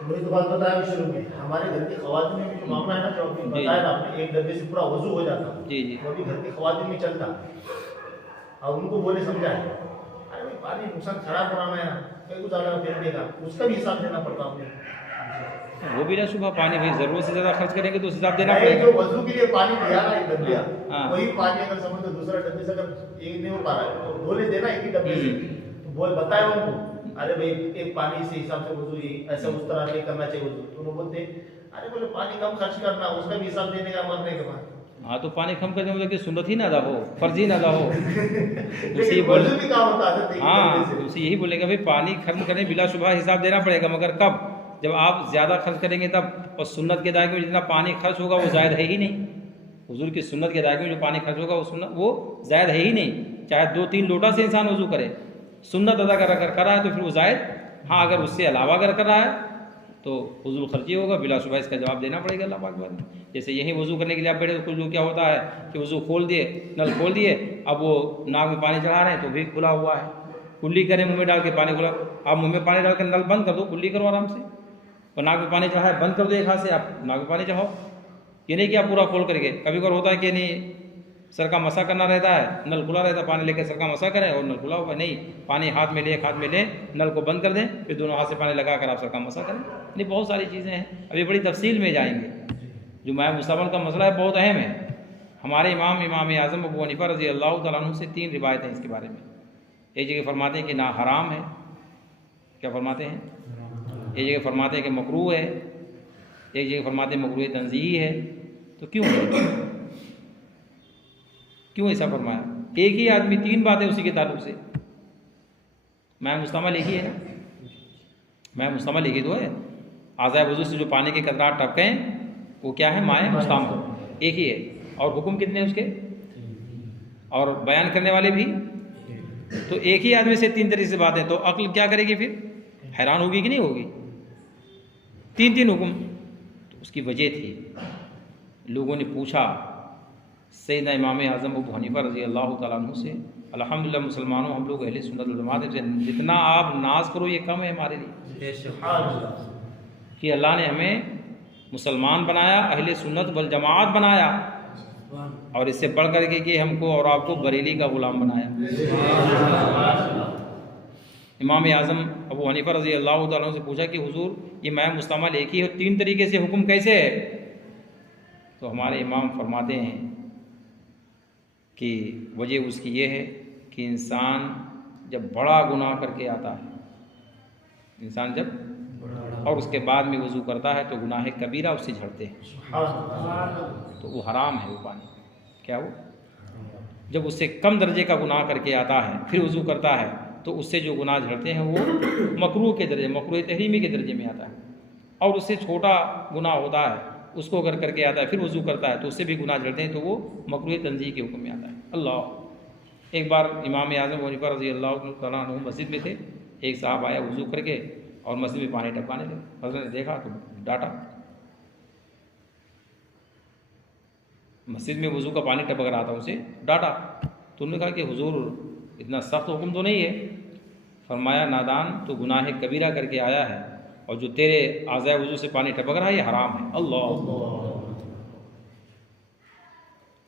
मुझे तो बात बताया शुरू में, हमारे घर के खवातीन में भी जो मामला है ना, जो आपने बताया आपने, एक डब्बे से पूरा वज़ू हो जाता जी जी, वो भी घर के खवातीन में चलता। अब उनको बोले समझाए, अरे भाई पानी नुकसान खराब कराना है, कहीं कुछ ज़्यादा फेंकने का, उसका भी हिसाब देना पड़ता आपने। वो भी ना सुबह पानी भाई ज़रूरत से ज़्यादा खर्च करेंगे तो हिसाब देना जो पड़ेगा। वज़ू के लिए पानी दिया ना, एक डब्बिया, हाँ। वही पानी अगर समझ लो दूसरा डब्बे से अगर एक नहीं हो पा रहा है तो बोले देना एक ही डब्बे से, तो बोल बताए उनको, अरे भाई एक पानी से हिसाब से वज़ू ऐसा उस तरह नहीं करना चाहिए वज़ू। तो उन्होंने बोलते अरे बोले पानी कम खर्च करना, उसका भी हिसाब देने का मरने के बाद। हाँ, तो पानी कम करने मतलब कि सुन्नत ही ना अदा हो, फर्ज ही ना अदा हो। लेकिन वज़ू भी काम होता है। हाँ, उसे यही बोलेगा भाई पानी खर्च करने बिला शुबह हिसाब देना पड़ेगा, मगर कब? जब आप ज़्यादा खर्च करेंगे तब। और सुन्नत के दायरे में जितना पानी खर्च होगा वो ज़ायद है ही नहीं। हुजूर की सुन्नत के दायरे में जो पानी खर्च होगा वो ज़ायद है ही नहीं। चाहे 2-3 लोटा से इंसान वज़ू करे, सुन्नत अदा कर रहा है तो फिर वो ज़ायद। हाँ, अगर उससे अलावा अगर कर रहा है तो हुजूर खर्ची होगा, बिला शुबह इसका जवाब देना पड़ेगा अल्लाह पाक में। जैसे यहीं वज़ू करने के लिए आप बैठे तो कुछ लोग क्या होता है कि वज़ू खोल दिए, नल खोल दिए, अब वो नाक में पानी चढ़ा रहे हैं तो भी खुला हुआ है, कुल्ली करें मुँह में डाल के पानी खुला। आप मुँह में पानी डाल कर नल बंद कर दो, कुल्ली करो आराम से, और नाक में पानी चढ़ाए बंद कर दो एक हाथ से, आप नाक में पानी चढ़ाओ। ये नहीं कि आप पूरा खोल करके, कभी कभार होता है कि नहीं सर का मसा करना रहता है, नल खुला रहता है, पानी लेकर सर का मसा करें और नल खुला हुआ, नहीं, पानी हाथ में ले, एक हाथ में ले, नल को बंद कर दें, फिर दोनों हाथ से पानी लगा कर आप सर का मसा करें। नहीं, बहुत सारी चीज़ें हैं, अभी बड़ी तफसील में जाएंगे। जो माय मुस्तमल का मसला है बहुत अहम है। हमारे इमाम आज़म अबू हनीफ़ा रज़ी अल्लाह तआला अन्हु से 3 रिवायतें हैं इसके बारे में। एक जगह फरमाते हैं कि ना हराम है, क्या फरमाते हैं? एक जगह फरमाते हैं कि मकरूह है, एक जगह फरमाते हैं मकरूह तंज़ीही है। तो क्यों ऐसा फरमाया? एक ही आदमी 3 बातें उसी के ताल्लुक से। माय मुस्तमल एक ही है ना, माय मुस्तमल एक ही तो है। आज़ाए वज़ू से जो पानी के कतरात टपकें वो क्या है? माय मुस्तमल। एक ही है। और हुक्म कितने हैं उसके, और बयान करने वाले भी, तो एक ही आदमी से 3 तरीके से बातें, तो अक्ल क्या करेगी फिर, हैरान होगी कि नहीं होगी। 3 हुक्म। तो उसकी वजह थी, लोगों ने पूछा सैयदना इमाम आज़म अबू हनीफा रज़ी अल्लाह तआला अन्हु से, अल्हम्दुलिल्लाह मुसलमानों हम लोग अहले सुन्नत वल जमात हैं, जितना आप नाज करो ये कम है हमारे लिए कि अल्लाह ने हमें मुसलमान बनाया, अहले सुन्नत वल जमात बनाया, और इससे बढ़ करके कि हमको और आपको बरेली का ग़ुलाम बनाया। इमाम आज़म अबू हनीफा रज़ी अल्लाह तआला अन्हु से पूछा कि हुजूर ये मैं मुस्तमल एक ही है, 3 तरीके से हुक्म कैसे है। तो हमारे इमाम फरमाते हैं कि वजह उसकी ये है कि इंसान जब बड़ा गुनाह करके आता है, इंसान जब और उसके बाद में वज़ू करता है तो गुनाह कबीरा उससे झड़ते हैं, तो वो हराम है वो पानी। क्या वो, जब उससे कम दर्जे का गुनाह करके आता है फिर वज़ू करता है तो उससे जो गुनाह झड़ते हैं वो मकरूह के दर्जे, मकरूह तहरीमी के दर्जे में आता है। और उससे छोटा गुनाह होता है उसको अगर करके आता है फिर वज़ू करता है तो उससे भी गुनाह झड़ते हैं, तो वो मकरूह तंज़ीह के हुक्म में आता है। अल्लाह। एक बार इमाम आज़म अबू हनीफा रज़ी अल्लाह तआला अन्हु मस्जिद में थे, एक साहब आया वज़ू करके और मस्जिद में पानी टपकाने लगे। हज़रत ने देखा तो डांटा, मस्जिद में वज़ू का पानी टपक रहा था, उसे डांटा। तो उन्होंने कहा कि हुजूर इतना सख्त हुक्म तो नहीं है। फरमाया नादान, तो गुनाह कबीरा करके आया है और जो तेरे आज़ाए वज़ू से पानी टपक रहा है ये हराम है। अल्लाह।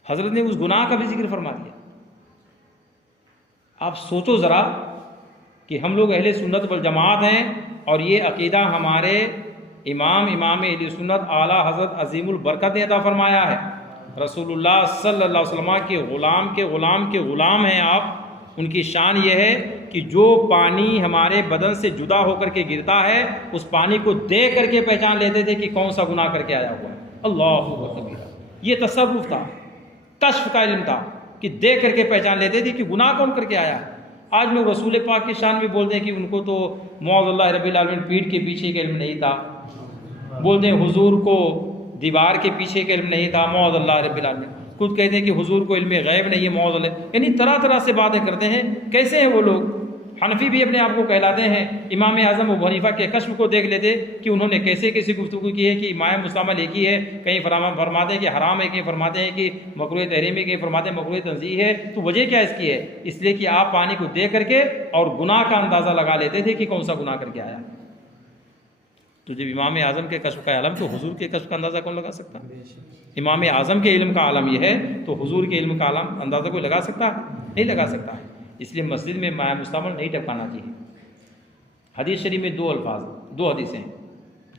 हज़रत ने उस गुनाह का भी जिक्र फरमा दिया। आप सोचो ज़रा कि हम लोग अहले सुन्नत वल जमात हैं और ये अक़ीदा हमारे इमाम अहले सुन्नत आला हज़रत अज़ीमुल बरकत ने अता फरमाया है। रसूलुल्लाह सल्लल्लाहु अलैहि वसल्लम के ग़ुलाम के ग़ुलाम हैं आप। उनकी शान ये है कि जो पानी हमारे बदन से जुदा होकर के गिरता है उस पानी को देख करके पहचान लेते थे कि कौन सा गुनाह करके आया हुआ है। अल्लाहु अकबर। ये तसव्वुफ़ था, कश्फ का इल्म था कि देख करके पहचान लेते थे कि गुनाह कौन करके आया है। आज लोग रसूल पाक की शान में बोलते हैं कि उनको तो मौज़ल्लाह रब्बिल आलमीन पीठ के पीछे का इल्म नहीं था, बोलते हैं हुजूर को दीवार के पीछे का इल्म नहीं था, मौज़ल्लाह रब्बिल आलमीन। खुद कहते हैं कि हुजूर को इल्म गैब नहीं है, मौज़ल्लाह, यानी तरह तरह से बातें करते हैं। कैसे हैं वो लोग। हनफी भी अपने आप को कहलाते हैं। इमाम आज़म अबू हनीफा के कश्फ को देख लेते कि उन्होंने कैसे कैसी गुफ्तगू की है कि माया मुस्तमल एक ही है, कहीं फरमाते हैं कि हराम है, कहीं फरमाते हैं कि मकरूह तहरीमी, कहीं फरमाते हैं मकरूह तंज़ीह है। तो वजह क्या इसकी है, इसलिए कि आप पानी को देख करके और गुनाह का अंदाज़ा लगा लेते थे कि कौन सा गुनाह करके आया। तो जब इमाम आज़म के कश्फ का आलम, तो हुजूर के कश्फ का अंदाज़ा कौन लगा सकता। इमाम आज़म के इल्म का आलम यह है तो हुजूर के इल्म का आलम अंदाज़ा कोई लगा सकता, नहीं लगा सकता है। इसलिए मस्जिद में माया मुस्तमल नहीं टपकाना चाहिए। हदीस शरीफ में 2 अल्फाज, 2 हदीसें हैं।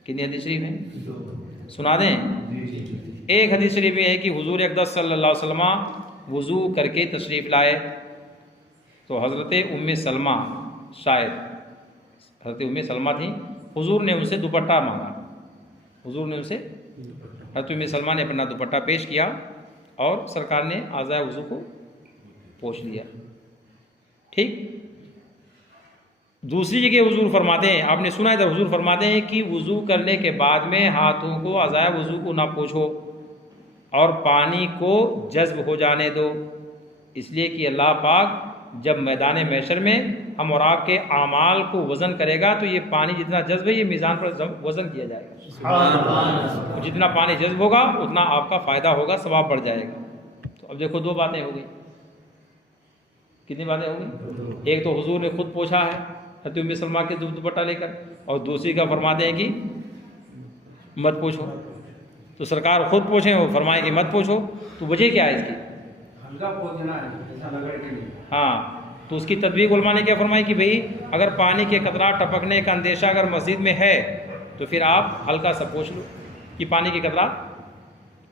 कितनी हदीस शरीफ हैं सुना दें। एक हदीस शरीफ में है कि हुजूर अक़दस सल्लल्लाहु अलैहि वसल्लम वज़ू करके तशरीफ़ लाए तो हज़रत उम्मे सलमा, शायद हज़रत उम्मे सलमा थी, हुजूर ने उनसे दुपट्टा मांगा। हुजूर ने उनसे, हज़रत उम्मे सलमा ने अपना दुपट्टा पेश किया और सरकार ने आज़ाए वज़ू को पोंछ लिया। ठीक। दूसरी जगह हुजूर फरमाते हैं, आपने सुना है, हुजूर फरमाते हैं कि वज़ू करने के बाद में हाथों को आज़ाए वज़ू को ना पोंछो और पानी को जज्ब हो जाने दो, इसलिए कि अल्लाह पाक जब मैदान महशर में हम और आपके आमाल को वज़न करेगा तो ये पानी जितना जज्ब है ये मीज़ान पर वज़न किया जाएगा। जितना पानी जज्ब होगा उतना आपका फ़ायदा होगा, सवाब बढ़ जाएगा। तो अब देखो 2 बातें हो गई। कितनी बातें होंगी। एक तो हुजूर ने खुद पूछा है हज़रत उम्मे सलमा के दुपट्टा लेकर, और दूसरी का फरमाते हैं कि मत पूछो। तो सरकार खुद पूछें, वो फरमाए कि मत पूछो, तो वजह क्या है इसकी, हल्का पूछना है, ऐसा लगा कि हाँ। तो उसकी तदबीर उलमा ने क्या फरमाई कि भाई अगर पानी के कतरा टपकने का अंदेशा अगर मस्जिद में है तो फिर आप हल्का सा पूछ लो कि पानी के कतरा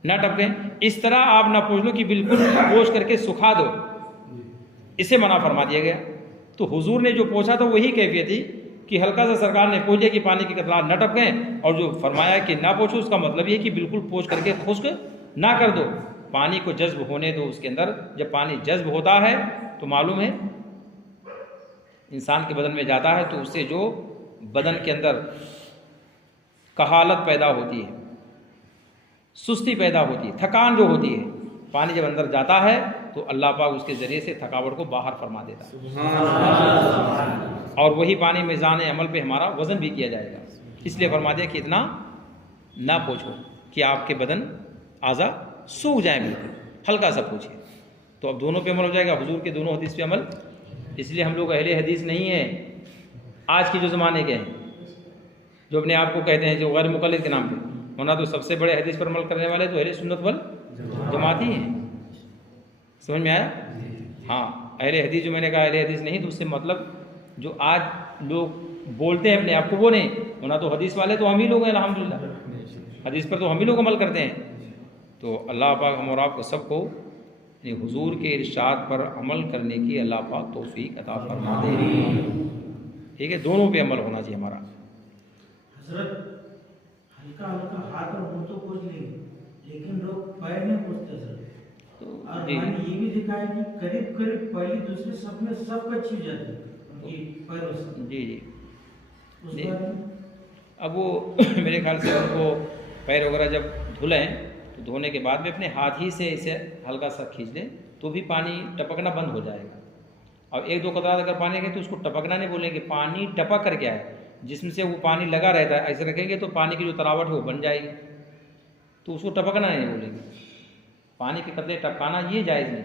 ना टपके। इस तरह आप ना पूछ लो कि बिल्कुल पोंछ करके सुखा दो, इसे मना फरमा दिया गया। तो हुजूर ने जो पूछा था वही कैफियत थी कि हल्का सा सरकार ने पूछ दिया कि पानी की कतरा न टपकें, और जो फरमाया कि ना पूछो उसका मतलब ये कि बिल्कुल पोंछ करके खुश्क ना कर दो, पानी को जज्ब होने दो उसके अंदर। जब पानी जज्ब होता है तो मालूम है इंसान के बदन में जाता है तो उससे जो बदन के अंदर कहालत पैदा होती है, सुस्ती पैदा होती है, थकान जो होती है। पानी जब अंदर जाता है तो अल्लाह पाक उसके ज़रिए से थकावट को बाहर फरमा देता है, और वही पानी मीज़ान अमल पे हमारा वज़न भी किया जाएगा। इसलिए फरमा दिया कि इतना ना पूछो कि आपके बदन आज़ा सूख जाए, बिल्कुल हल्का सा पूछिए। तो अब दोनों पे अमल हो जाएगा, हुजूर के दोनों हदीस पे अमल। इसलिए हम लोग अहले हदीस नहीं हैं आज के जो ज़माने के हैं, जो अपने आप को कहते हैं, जो गैर मुक़ल्लिद के नाम पे होना। तो सबसे बड़े हदीस पर अमल करने वाले तो अहले सुन्नत वल जमाती हैं। समझ में आया? हाँ, अहले हदीस जो मैंने कहा अहले हदीस नहीं, तो उससे मतलब जो आज लोग बोलते हैं अपने आप को वो नहीं होना। तो हदीस वाले तो हम ही लोग हैं, अल्हम्दुलिल्लाह हदीस पर तो हम ही लोग अमल करते हैं। तो अल्लाह पाक हम और आपको सबको हुजूर के इरशाद पर अमल करने की अल्लाह पाक तौफीक अता फरमा दे। ठीक है, दोनों पे अमल होना चाहिए हमारा। हजरत हल्का हल्का हाथ और मुंह तो पोंछ लेंगे, लेकिन लोग पैर नहीं पोंछते सर। और मैंने ये भी देखा है कि करीब करीब पहले दूसरे सब में सब अच्छी हो जाती है उनकी पैरों से। जी जी, उस बार अब वो मेरे ख्याल से उनको पैर वगैरह जब धुलें तो धोने के बाद में अपने हाथ ही से इसे हल्का सा खींच लें तो भी पानी टपकना बंद हो जाएगा। अब एक दो कतरात अगर पानी के तो उसको टपकना नहीं बोलेंगे, पानी टपक करके आए, जिसमें से वो पानी लगा रहता है, ऐसे रखेंगे तो पानी की जो तरावट है वो बन जाएगी, तो उसको टपकना नहीं बोलेंगे। पानी के कतरे टपकाना ये जायज़ नहीं।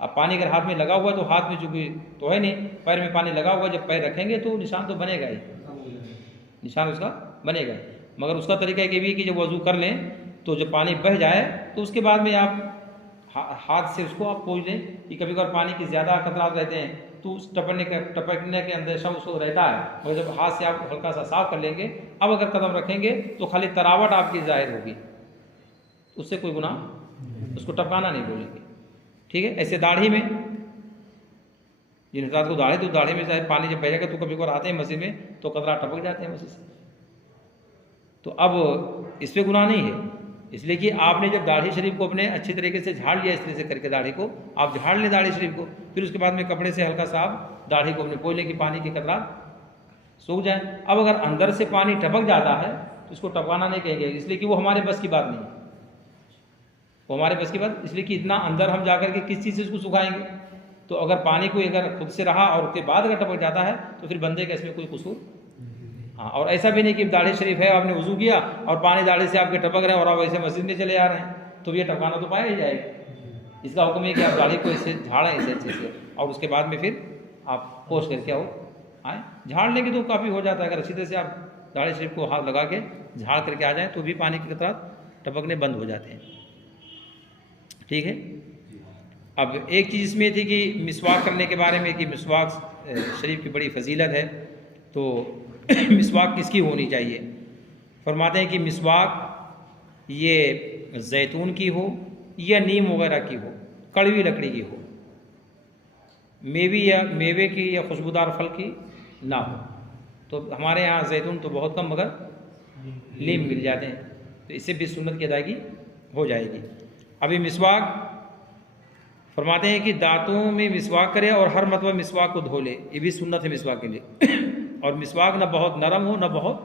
अब पानी अगर हाथ में लगा हुआ है तो हाथ में चूँकि तो है नहीं, पैर में पानी लगा हुआ, जब पैर रखेंगे तो निशान तो बनेगा ही, निशान उसका बनेगा। मगर उसका तरीका एक भी है कि जब वज़ू कर लें तो जब पानी बह जाए तो उसके बाद में आप हाथ से उसको आप पोंछ लें। कि कभी कभार पानी की ज़्यादा कतरात रहते हैं तो उस टपकने के अंदेशा उसको रहता है, और जब हाथ से आप हल्का सा साफ कर लेंगे, अब अगर कदम रखेंगे तो खाली तरावट आपकी ज़ाहिर होगी, उससे कोई गुनाह, उसको टपकाना नहीं बोलेंगे। ठीक है, ऐसे दाढ़ी में जिन हजरात को दाढ़ी, तो दाढ़ी में चाहे पानी जब बहेगा तो कभी कभार आते हैं मस्जिद में तो कतरा टपक जाते हैं मस्जिद से, तो अब इस पर गुनाह नहीं है। इसलिए कि आपने जब दाढ़ी शरीफ को अपने अच्छी तरीके से झाड़ लिया, इस तरह से करके दाढ़ी को आप झाड़ लें दाढ़ी शरीफ को, फिर उसके बाद में कपड़े से हल्का सा आप दाढ़ी को अपने पोंछ लें कि पानी की कतरा सूख जाए। अब अगर अंदर से पानी टपक जाता है तो उसको टपकाना नहीं कहेंगे, इसलिए कि वो हमारे बस की बात नहीं है, वो हमारे बस की बात, इसलिए कि इतना अंदर हम जाकर के किस चीज़ से उसको सुखाएंगे। तो अगर पानी को अगर खुद से रहा और उसके बाद अगर टपक जाता है तो फिर बंदे का इसमें कोई कसूर। हाँ, और ऐसा भी नहीं कि दाढ़ी शरीफ है, आपने वज़ू किया और पानी दाढ़ी से आपके टपक रहे हैं और आप ऐसे मस्जिद में चले आ रहे हैं, तो ये टपकाना तो पाया ही जाएगा। इसका हुक्म है कि आप दाढ़ी को इससे झाड़ें इसे अच्छे से, और उसके बाद में फिर आप पोंछ करके आओ आए, झाड़ लेंगे तो काफ़ी हो जाता है। अगर अच्छी तरह से आप दाढ़ी शरीफ को हाथ लगा के झाड़ करके आ जाएँ तो भी पानी की कतरात टपकने बंद हो जाते हैं। ठीक है, अब एक चीज़ इसमें थी कि मिसवाक करने के बारे में, कि मिसवाक शरीफ की बड़ी फजीलत है। तो मिसवाक किसकी होनी चाहिए? फरमाते हैं कि मिसवाक ये जैतून की हो या नीम वगैरह की हो, कड़वी लकड़ी की हो, मेवे की या खुशबूदार फल की ना हो। तो हमारे यहाँ जैतून तो बहुत कम, मगर नीम मिल जाते हैं, तो इससे भी सुन्नत की अदायगी हो जाएगी। अभी मिसवाक फरमाते हैं कि दांतों में मिसवाक करे और हर मरतबा मिसवाक को धो ले, ये भी सुन्नत है मिसवाक के लिए। और मिसवाक ना बहुत नरम हो ना बहुत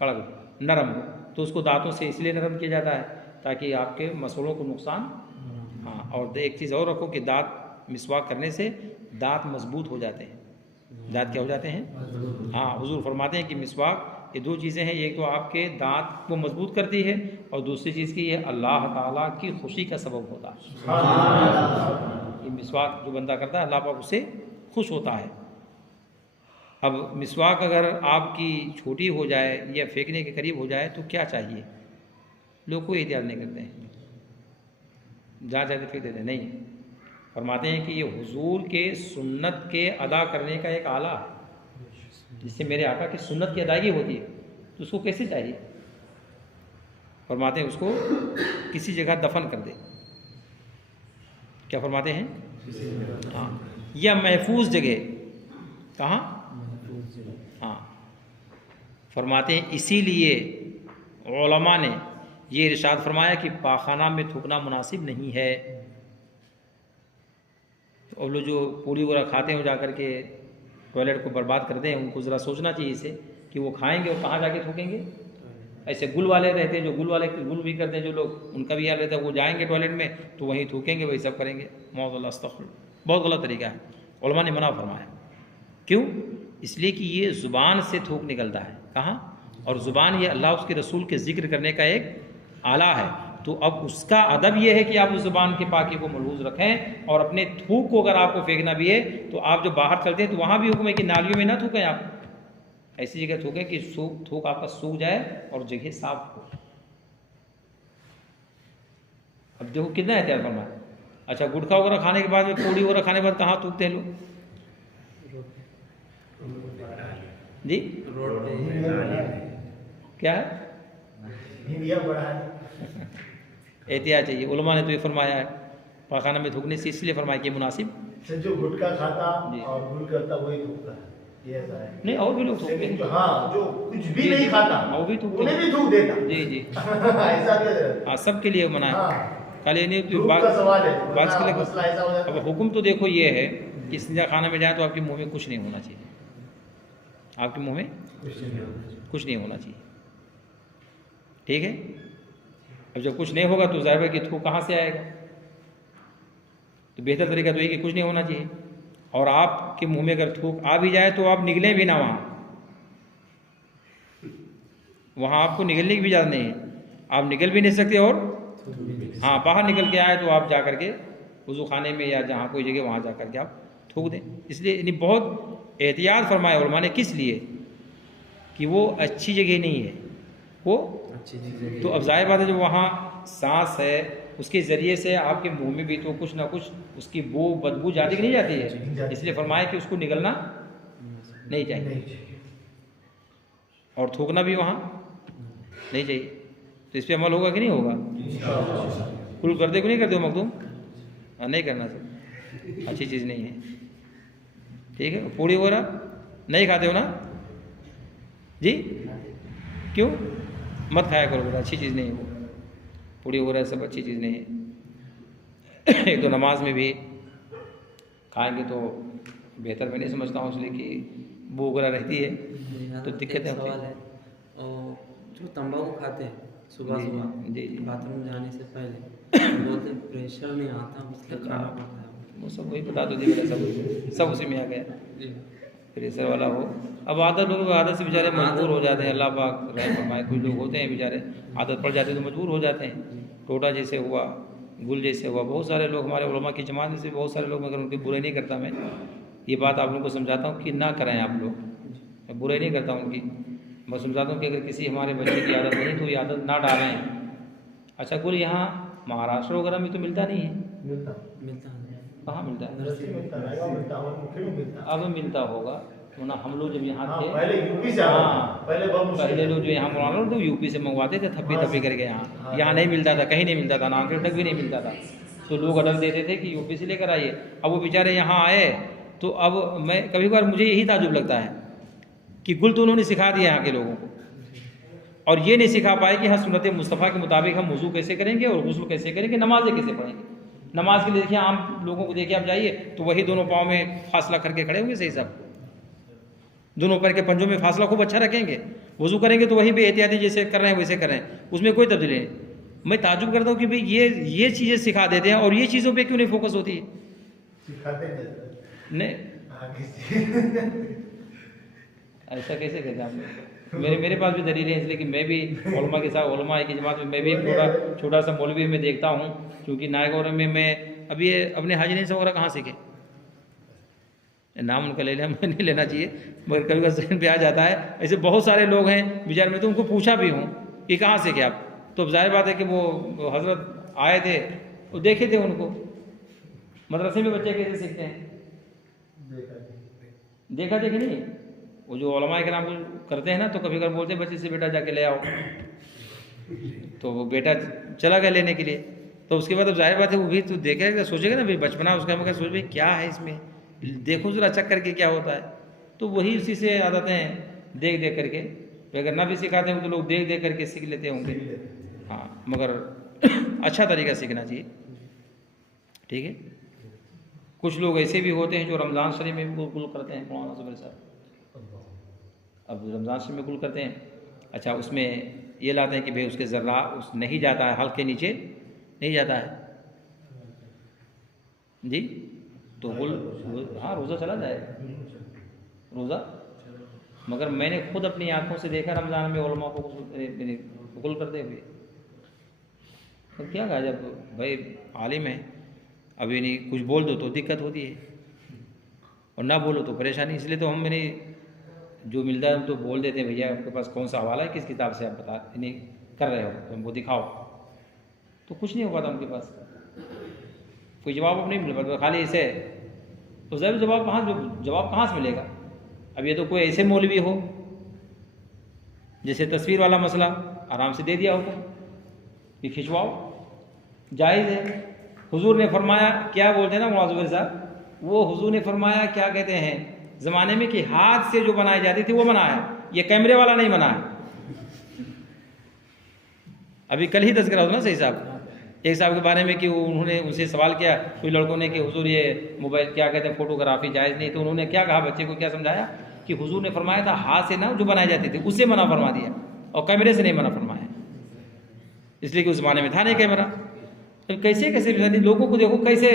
कड़क, नरम हो, तो उसको दांतों से इसलिए नरम किया जाता है ताकि आपके मसूड़ों को नुकसान। हाँ, और एक चीज़ और रखो कि दांत मिसवाक करने से दांत मजबूत हो जाते हैं। दांत क्या हो जाते हैं? हाँ, हुजूर फरमाते हैं कि मिसवाक ये दो चीज़ें हैं, एक तो आपके दांत को मजबूत करती है और दूसरी चीज़ की ये अल्लाह ताला की खुशी का सबब होता है। ये मिसवाक जो बंदा करता है अल्लाह पाक उससे खुश होता है। अब मिसवाक अगर आपकी छोटी हो जाए या फेंकने के करीब हो जाए तो क्या चाहिए? लोग कोई एहतियात नहीं करते हैं, जहाँ जाते फेंक देते हैं। नहीं, फरमाते हैं कि ये हुजूर के सुन्नत के अदा करने का एक आला है, जिससे मेरे आका की सुन्नत की अदायगी होती है। तो उसको कैसे चाहिए? फरमाते हैं उसको किसी जगह दफन कर दे। क्या फरमाते हैं? हाँ, या महफूज जगह। कहाँ? हाँ, फरमाते हैं इसीलिए उलमा ने ये इरशाद फरमाया कि पाखाना में थूकना मुनासिब नहीं है। तो अब लोग जो पूरी वगैरह खाते हैं जा कर के टॉयलेट को बर्बाद करते हैं, उनको ज़रा सोचना चाहिए इसे कि वो खाएंगे और कहाँ जाके थूकेंगे। ऐसे गुल वाले रहते हैं, जो गुल वाले गुल भी करते हैं जो लोग, उनका भी याद रहता है, वो जाएंगे टॉयलेट में तो वहीं थूकेंगे, वही सब करेंगे। मौज़ुल्लाह अस्तग़फिरुल्लाह, बहुत गलत तरीका है, उलमा ने मना फरमाया। क्यों? इसलिए कि ये ज़ुबान से थूक निकलता है। कहाँ? और ज़ुबान ये अल्लाह उसके रसूल के ज़िक्र करने का एक आला है। तो अब उसका अदब ये है कि आप उस ज़ुबान के पाकी को महफूज रखें, और अपने थूक को अगर आपको फेंकना भी है तो आप जब बाहर चलते हैं तो वहाँ भी हुक्म है कि नालियों में ना थूकें, आप ऐसी जगह थूकें कि थूक आपका सूख जाए और जगह साफ हो। अब देखो कितना एहतियात करना है। अच्छा, गुटखा वगैरह खाने के बाद में, पूड़ी वगैरह खाने के बाद कहाँ थूकते हैं लोग जी? क्या है? एहतियात चाहिए। उलमा ने तो ये फरमाया है पाखाना में थूकने से, इसलिए फरमाया कि मुनासिब जो गुटखा खाता और गुल करता वही थूकता है, ये ऐसा है। नहीं, और भी लोग थूकते हैं। हाँ, जो कुछ भी नहीं खाता वो भी थूकते, उन्हें भी थूक देता। जी जी ऐसा क्या? हाँ, सबके लिए मना है। खाली नहीं तो बात का सवाल है, बात के लिए मसला ऐसा हो जाता है। अब हुक्म तो देखो ये है कि सिंजा खाना में जाए तो आपके मुंह में कुछ नहीं होना चाहिए, आपके मुंह में कुछ नहीं होना चाहिए, ठीक है? अब जब कुछ नहीं होगा तो ज़ाहिर है कि थूक कहाँ से आएगा? तो बेहतर तरीका तो ये कि कुछ नहीं होना चाहिए। और आपके मुंह में अगर थूक आ भी जाए तो आप निकलें भी ना, वहाँ आपको निकलने की भी इजाज़त नहीं है, आप निकल भी नहीं सकते। और हाँ, बाहर निकल के आए तो आप जा करके वज़ू खाने में या जहाँ कोई जगह वहाँ जा करके आप थूक दें। इसलिए यानी बहुत एहतियात फरमाया उलमा ने, किस लिए? कि वो अच्छी जगह नहीं है, वो अच्छी जगह। तो अब ज़ाहिर बात है जो वहाँ सांस है उसके ज़रिए से आपके मुंह में भी तो कुछ ना कुछ उसकी बदबू जाती कि नहीं जाती है, इसलिए फरमाया कि उसको निकलना नहीं चाहिए और थूकना भी वहाँ नहीं चाहिए। तो इस पर अमल होगा कि नहीं होगा? कुल करते को नहीं करते हो मखदूम? हाँ, नहीं करना सर, अच्छी चीज़ नहीं है, ठीक है? पूड़ी वगैरह नहीं खाते हो ना जी? क्यों? मत खाया करो बेटा, अच्छी चीज़ नहीं है वो, पूड़ी वगैरह सब अच्छी चीज़ नहीं है। एक तो नमाज में भी खाएंगे तो बेहतर मैं नहीं समझता हूँ, इसलिए कि बू वगैरह रहती है तो दिक्कतें होती हैं। जो तंबाकू खाते हैं सुबह सुबह जी जी बाथरूम जाने से पहले बोलते प्रेशर नहीं आता, इसलिए खाना पड़ता है। वो सब वही बता दो जी बेटा, सब उसी में आ गया, प्रेशर वाला हो। अब आदत लोग आदत से बेचारे मजबूर हो जाते हैं, अल्लाह पाक रहम फरमाए। कुछ लोग होते हैं बेचारे आदत पड़ जाते हैं तो मजबूर हो जाते हैं। टोटा जैसे हुआ, गुल जैसे हुआ, बहुत सारे लोग हमारे उलमा की जमात में से बहुत सारे लोग, मगर उनकी बुराई नहीं करता मैं, ये बात आप लोगों को समझाता हूँ कि ना कराएं आप लोग, मैं बुराई नहीं करता हूँ उनकी, मैं समझाता हूँ कि अगर किसी हमारे बच्चे की आदत नहीं तो ये आदत ना डालें। अच्छा, गुल यहाँ महाराष्ट्र वगैरह में तो मिलता नहीं है, मिलता कहाँ मिलता है? मिलता अब मिलता होगा ना। हम लोग जब यहाँ थे पहले यूपी से पहले लोग जो यहाँ मौलाना लोग तो यूपी से मंगवाते थे थप्पी थप्पी करके, यहाँ नहीं मिलता था, कहीं नहीं मिलता था, नांदेड़ तक भी नहीं मिलता था। तो लोग ऑर्डर देते थे कि यूपी से लेकर आइए। अब वो बेचारे यहाँ आए तो अब मैं कभी कभार मुझे यही ताजुब लगता है कि गुल तो उन्होंने सिखा दिया यहाँ के लोगों को, और ये नहीं सिखा पाए कि हाँ सुन्नत मुस्तफ़ा के मुताबिक हम वज़ू कैसे करेंगे और गुस्ल कैसे करेंगे, नमाज़ें कैसे पढ़ेंगे। नमाज के लिए देखिए आम लोगों को देखिए, आप जाइए तो वही दोनों पाँव में फासला करके खड़े होंगे, सही सब दोनों पैर के पंजों में फासला खूब अच्छा रखेंगे। वज़ू करेंगे तो वही भी एहतियाती जैसे कर रहे हैं वैसे कर रहे हैं, उसमें कोई तब्दीली नहीं। मैं ताजुब करता हूँ कि भाई ये चीज़ें सिखा देते हैं और ये चीज़ों पे क्यों नहीं फोकस होती है? नहीं, ऐसा कैसे कहते हैं आप? मेरे पास भी दलील है, इसलिए कि मैं भी उलमा के साथ, उलमा की जमात में मैं भी एक छोटा सा मौलवी में देखता हूँ, क्योंकि नायगौर में मैं अभी अपने हाजी नहीं वगैरह कहाँ सीखे, नाम उनका ले लिया, मैं नहीं लेना चाहिए, मगर कभी कभी जहन पे आ जाता है। ऐसे बहुत सारे लोग हैं बेचारे, मैं तो उनको पूछा भी हूँ कि कहाँ सीखे आप, तो जाहिर बात है कि वो हजरत आए थे, वो देखे थे उनको मदरसे में बच्चे कैसे सीखते हैं, देखा थे कि नहीं? वो जो उलमा के नाम करते हैं ना, तो कभी कभी बोलते हैं बच्चे से बेटा जाके ले आओ, तो वो बेटा चला गया लेने के लिए। तो उसके बाद अब जाहिर बात है वो भी तो देखेगा, सोचेगा ना भाई, बचपना उसका, मगर सोच भाई क्या है इसमें, देखो जरा चेक करके क्या होता है। तो वही उसी से आदतें हैं, देख देख करके, अगर ना भी सिखाते हैं तो लोग देख देख करके सीख लेते होंगे। हाँ, मगर अच्छा तरीका सीखना चाहिए, ठीक है। कुछ लोग ऐसे भी होते हैं जो रमज़ान शरीफ में भी गुल करते हैं, मौलाना ज़ुबैर साहब, अब रमज़ान शरीफ में गुल करते हैं। अच्छा, उसमें ये लाते हैं कि भाई उसके ज़र्रा उस नहीं जाता है, हल्क के नीचे नहीं जाता है जी, तो हाँ रोज़ा चला जाएगा रोज़ा। मगर मैंने खुद अपनी आंखों से देखा रमज़ान में उलमा को गुल करते हुए। तो क्या कहा, जब भाई आलिम है, अभी नहीं कुछ बोल दो तो दिक्कत होती है और ना बोलो तो परेशानी। इसलिए तो हम मैंने जो मिलता है हम तो बोल देते हैं, भैया आपके पास कौन सा हवाला है, किस किताब से आप बता नहीं कर रहे हो तो हमको दिखाओ। तो कुछ नहीं हो पाता उनके पास, कोई जवाब नहीं मिल पाता, खाली ऐसे। तो जवाब कहाँ से मिलेगा। अब ये तो कोई ऐसे मौलवी हो जैसे तस्वीर वाला मसला आराम से दे दिया हो कि खिंचवाओ, जायज़ है। हुजूर ने फरमाया, क्या बोलते हैं ना मुआज़ साहब, वो हुजूर ने फरमाया क्या कहते हैं ज़माने में कि हाथ से जो बनाई जाती थी वो बनाया, ये कैमरे वाला नहीं बनाया। अभी कल ही तज़किरा हुआ ना सही साहब, एक साहब के बारे में कि उन्होंने उनसे सवाल किया कोई लड़कों ने कि हुजूर ये मोबाइल क्या कहते हैं फ़ोटोग्राफी जायज़ नहीं, तो उन्होंने क्या कहा, बच्चे को क्या समझाया कि हुजूर ने फरमाया था हाथ से ना जो बनाई जाती थी उससे मना फरमा दिया और कैमरे से नहीं मना फरमाया, इसलिए कि उस ज़माने में था नहीं कैमरा। तो कैसे कैसे लोगों को देखो कैसे,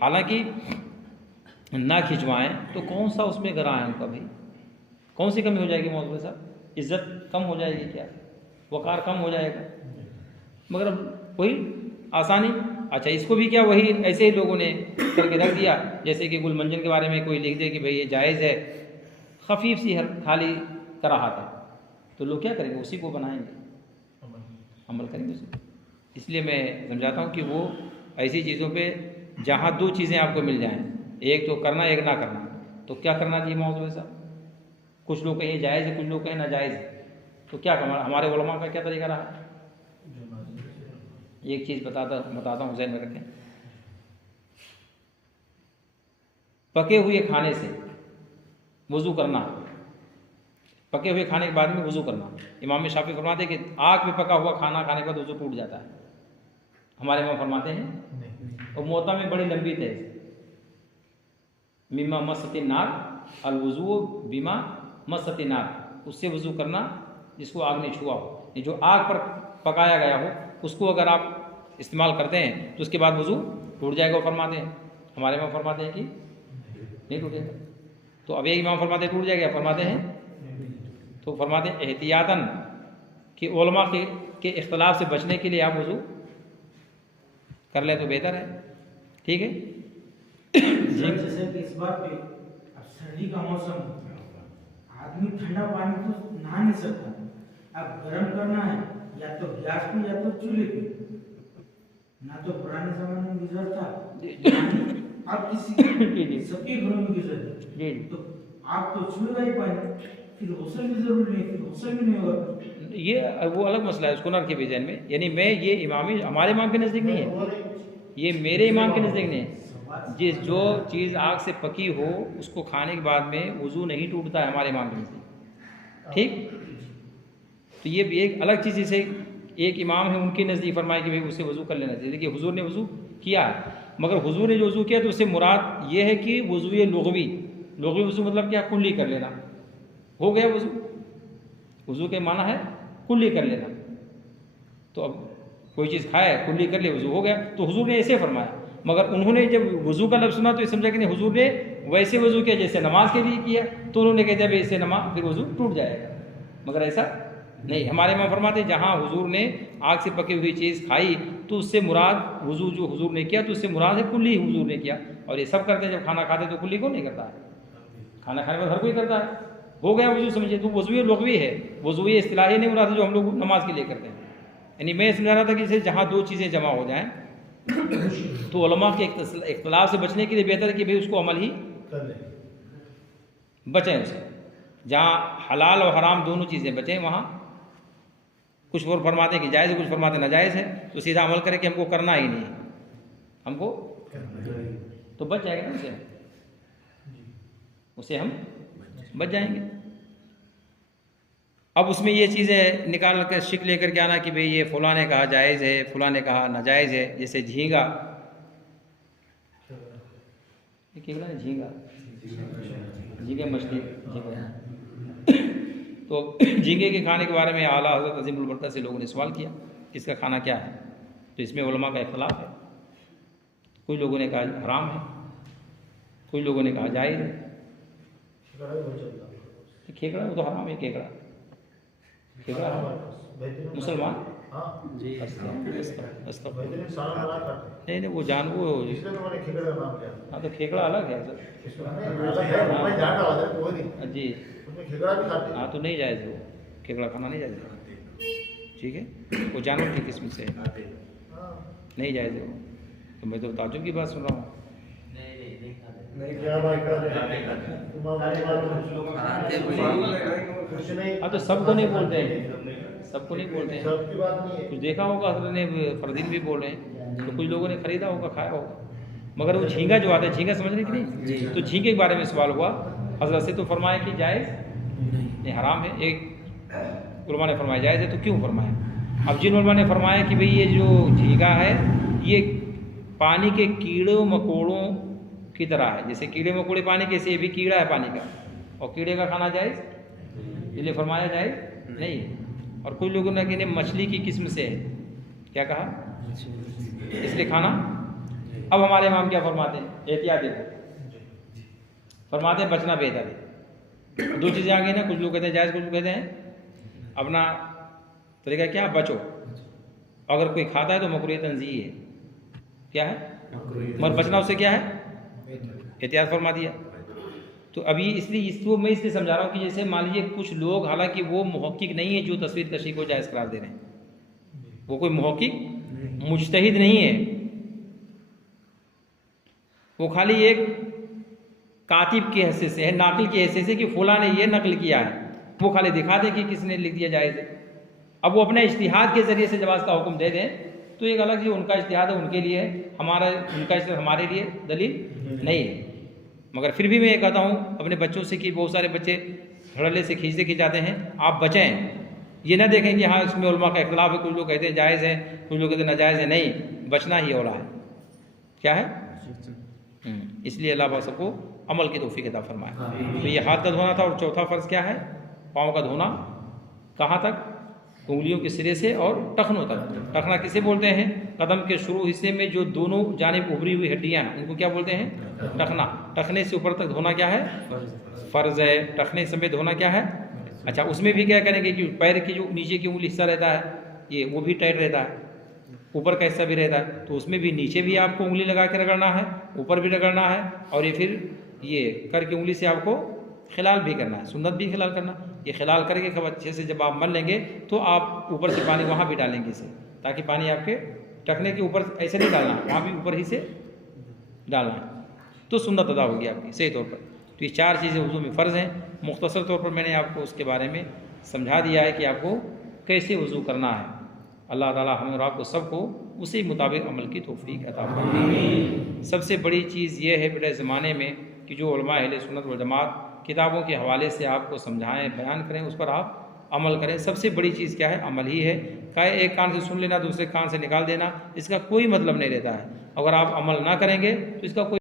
हालांकि ना खिंचवाएं तो कौन सा उसमें गरा है उनका, भाई कौन सी कमी हो जाएगी मौलवी साहब, इज्जत कम हो जाएगी क्या, वकार कम हो जाएगा। मगर अब वही आसानी, अच्छा इसको भी क्या वही ऐसे ही लोगों ने करके रख दिया, जैसे कि गुलमंजन के बारे में कोई लिख दे कि भाई ये जायज़ है, खफीफ सी खाली कराहत है, तो लोग क्या करेंगे, उसी को बनाएंगे, अमल करेंगे उसी। इसलिए मैं समझाता हूँ कि वो ऐसी चीज़ों पे जहाँ दो चीज़ें आपको मिल जाएं, एक तो करना एक ना करना, तो क्या करना चाहिए मौजूद साहब। कुछ लोग कहें जायज़ है, कुछ लोग कहें नाजायज़ है, तो क्या हमारे उलमा का क्या तरीका रहा। एक चीज़ बताता हूँ, ज़हन में रखें। पके हुए खाने से वज़ू करना, पके हुए खाने के बाद में वज़ू करना, इमाम शाफी फरमाते हैं कि आग में पका हुआ खाना खाने के बाद वज़ू टूट जाता है। हमारे इमाम फरमाते हैं, और मोता में बड़ी लंबी थे, मिमा मसती नाक अल वज़ू बिमा मसती नाक, उससे वज़ू करना जिसको आग ने छुआ हो, जो आग पर पकाया गया हो उसको अगर आप इस्तेमाल करते हैं तो उसके बाद वज़ू टूट जाएगा। फरमाते हैं, हमारे इमाम फरमाते हैं कि नहीं टूटेगा। तो अब एक इमाम फरमाते टूट जाएगा, फरमाते हैं तो फरमाते हैं एहतियातन कि उलमा के इख्तलाफ से बचने के लिए आप वज़ू कर लें तो बेहतर है, ठीक है। जैसे कि इस बात पे, अब सर्दी का मौसम, आदमी ठंडा पानी तो नहा नहीं सकता, अब गर्म करना है या तो गैस पे या तो चूल्हे पे, ना तो पुराने जमाने में गीजर था, अब किसी सबके घरों में गीजर है, तो आप तो छुएगा ही पानी, फिर गुस्ल भी जरूरी नहीं, फिर गुस्ल भी नहीं होगा। ये वो अलग मसला है, उसको ना रखिए ज़हन में। यानी मैं ये इमामी हमारे इमाम के नज़दीक नहीं है, ये मेरे इमाम के नज़दीक नहीं है। जिस जो चीज़ आग से पकी हो उसको खाने के बाद में वज़ू नहीं टूटता है हमारे इमाम के नज़दीक, ठीक। तो ये भी एक अलग चीज़, जैसे एक इमाम है उनके नज़दीक फरमाया कि भाई उससे वज़ू कर लेना चाहिए। देखिए हुजूर ने वज़ू किया है, मगर हुजूर ने जो वज़ू किया तो उससे मुराद ये है कि वज़ू लुग़वी वज़ू मतलब क्या, कुल्ली कर लेना, हो गया वज़ू। वज़ू के माना है कुल्ली कर लेना, तो अब कोई चीज़ खाए कुल्ली कर ले वज़ू हो गया, तो हुजूर ने ऐसे फरमाया। मगर उन्होंने जब वज़ू का लफ्ज़ सुना तो ये समझा कि नहीं, हुजूर ने वैसे वज़ू किया जैसे नमाज के लिए किया, तो उन्होंने कहते हैं इससे नमाज फिर वज़ू टूट जाएगा, मगर ऐसा नहीं। हमारे इमाम फरमाते जहाँ हुजूर ने आग से पकी हुई चीज़ खाई तो उससे मुराद वज़ू जो हुजूर ने किया तो उससे मुराद है कुल्ली हुजूर ने किया। और ये सब करते हैं, जब खाना खाते तो कुल्ली कौन नहीं करता है, खाना खाने में हर कोई करता है, हो गया वज़ू समझिए। तो वज़ू लुग़वी है, वज़ू इस्तिलाही नहीं मुराद है जो हम लोग नमाज के लिए करते हैं। यानी मैं समझा रहा था कि जैसे जहाँ दो चीज़ें जमा हो जाएँ तो उलमा के इख्तिलाफ से बचने के लिए बेहतर है कि भाई उसको अमल ही बचें उससे। जहाँ हलाल और हराम दोनों चीज़ें बचें वहाँ कुछ और फरमाते हैं कि जायज़ है, कुछ फरमाते नाजायज़ है, तो सीधा अमल करें कि हमको करना ही नहीं, हमको तो बच जाएगा ना, उससे हम बच जाएंगे। अब उसमें ये चीज़ें निकाल कर शिक लेकर के आना कि भाई ये फ़लाँ ने कहा जायज़ है, फ़लाँ ने कहा नाजायज़ है। जैसे झींगा, झींगा मछली, तो झींगे के खाने के बारे में आला हज़रत अज़ीमुल बरकत से लोगों ने सवाल किया इसका खाना क्या है, तो इसमें उलमा का इख्तिलाफ है। कुछ लोगों ने कहा हराम है, कुछ लोगों ने कहा जायज़ है। खेकड़ा वो तो हराम है, खेकड़ा मुसलमान जी नहीं वो जान वो हाँ तो खेकड़ा अलग है सर जी हाँ तो नहीं जायज़ वो खेकड़ा खाना नहीं जायज़, ठीक है वो जानवर की किस्म से है, नहीं जायज़ वो। तो मैं तो ताजुब की बात सुन रहा हूँ। हाँ तो सबको नहीं बोलते हैं, सबको नहीं बोलते हैं, कुछ देखा होगा हजरत ने फरदीन भी बोल रहे हैं, तो कुछ लोगों ने खरीदा होगा खाया होगा। मगर वो झींगा जो आता है, झींगा समझ रहे कि नहीं, तो झींगे के बारे में सवाल हुआ हजरत से, तो फरमाया कि जायज़ नहीं हराम है। एक उलमा ने फरमाया जायज़ है, तो क्यों फरमाया? अब जिन उलमा ने फरमाया कि भाई ये जो झींगा है ये पानी के कीड़ों मकोड़ों की तरह है, जैसे कीड़े मकोड़े पानी के, से भी कीड़ा है पानी का, और कीड़े का खाना जायज़, इसलिए फरमाया जायज़ नहीं। और कुछ लोगों ने कहा मछली की किस्म से है, क्या कहा, इसलिए खाना। अब हमारे इमाम क्या फरमाते हैं, एहतियात देखो, फरमाते हैं बचना बेहतर है। दो चीज़ें आ गई ना, कुछ लोग कहते हैं जायज़, कुछ लोग कहते हैं अपना तरीका क्या, बचो। अगर कोई खाता है तो मकरूह तंज़ीह है, क्या है, मगर बचना उससे क्या है, एहतियात फरमा दिया। तो अभी इसलिए इसको मैं इसलिए समझा रहा हूँ कि जैसे मान लीजिए कुछ लोग, हालांकि वो मुहक्किक नहीं है जो तस्वीर कशी को जायज़ करार दे रहे हैं, वो कोई मुहक्किक मुज्तहिद नहीं है, वो खाली एक कातिब की हैसियत से है, नाकिल की हैसियत से कि फुला ने ये नकल किया है, वो खाली दिखा दे कि किसने लिख दिया जायज़ है। अब वो अपने इज्तिहाद के ज़रिए से जवाज़ का हुक्म दे दें तो एक अलग चीज़, उनका इज्तिहाद है उनके लिए, हमारा उनका इज्तिहाद हमारे लिए दलील नहीं है। मगर फिर भी मैं ये कहता हूँ अपने बच्चों से कि बहुत सारे बच्चे धड़ल्ले से खींचते खिंचाते हैं, आप बचें, ये ना देखें कि हाँ इसमें उलमा का इख्तिलाफ है, कुछ लोग कहते हैं जायज़ है, कुछ लोग कहते हैं नाजायज़ है, नहीं, बचना ही औला है, क्या है। इसलिए अल्लाह पाक सबको अमल की तौफीक अता फरमाए। तो ये हाथ का धोना था, और चौथा फ़र्ज़ क्या है, पाँव का धोना, कहाँ तक, उंगलियों के सिरे से और टखनों तक। टखना किसे बोलते हैं, कदम के शुरू हिस्से में जो दोनों जानिब उभरी हुई हड्डियाँ हैं उनको क्या बोलते हैं, टखना। टखने से ऊपर तक धोना क्या है, फ़र्ज़ है। टखने समेत धोना क्या है, अच्छा उसमें भी क्या करेंगे कि पैर की जो नीचे की उंगली हिस्सा रहता है ये वो भी टाइट रहता है, ऊपर का हिस्सा भी रहता है, तो उसमें भी नीचे भी आपको उंगली लगा के रगड़ना है, ऊपर भी रगड़ना है, और ये फिर ये कर की उंगली से आपको खिलाल भी करना है, सुन्नत भी खिलाल करना। ये खिलाल करके कब अच्छे से जब आप मल लेंगे तो आप ऊपर से पानी वहाँ भी डालेंगे इसे, ताकि पानी आपके टखने के ऊपर ऐसे नहीं डालना, वहाँ भी ऊपर ही से डालना है, तो सुन्नत अदा होगी आपकी सही तौर पर। तो ये चार चीज़ें वज़ू में फ़र्ज़ हैं। मुख्तसर तौर पर मैंने आपको उसके बारे में समझा दिया है कि आपको कैसे वज़ू करना है। अल्लाह ताला हमें और आपको सबको उसी मुताबिक अमल की तौफीक अता फरमाए। सबसे बड़ी चीज़ ये है बेटा ज़माने में कि जो उलमा अहले सुन्नत वल जमात किताबों के हवाले से आपको समझाएं, बयान करें, उस पर आप अमल करें। सबसे बड़ी चीज़ क्या है, अमल ही है। क्या एक कान से सुन लेना दूसरे कान से निकाल देना, इसका कोई मतलब नहीं रहता है। अगर आप अमल ना करेंगे तो इसका कोई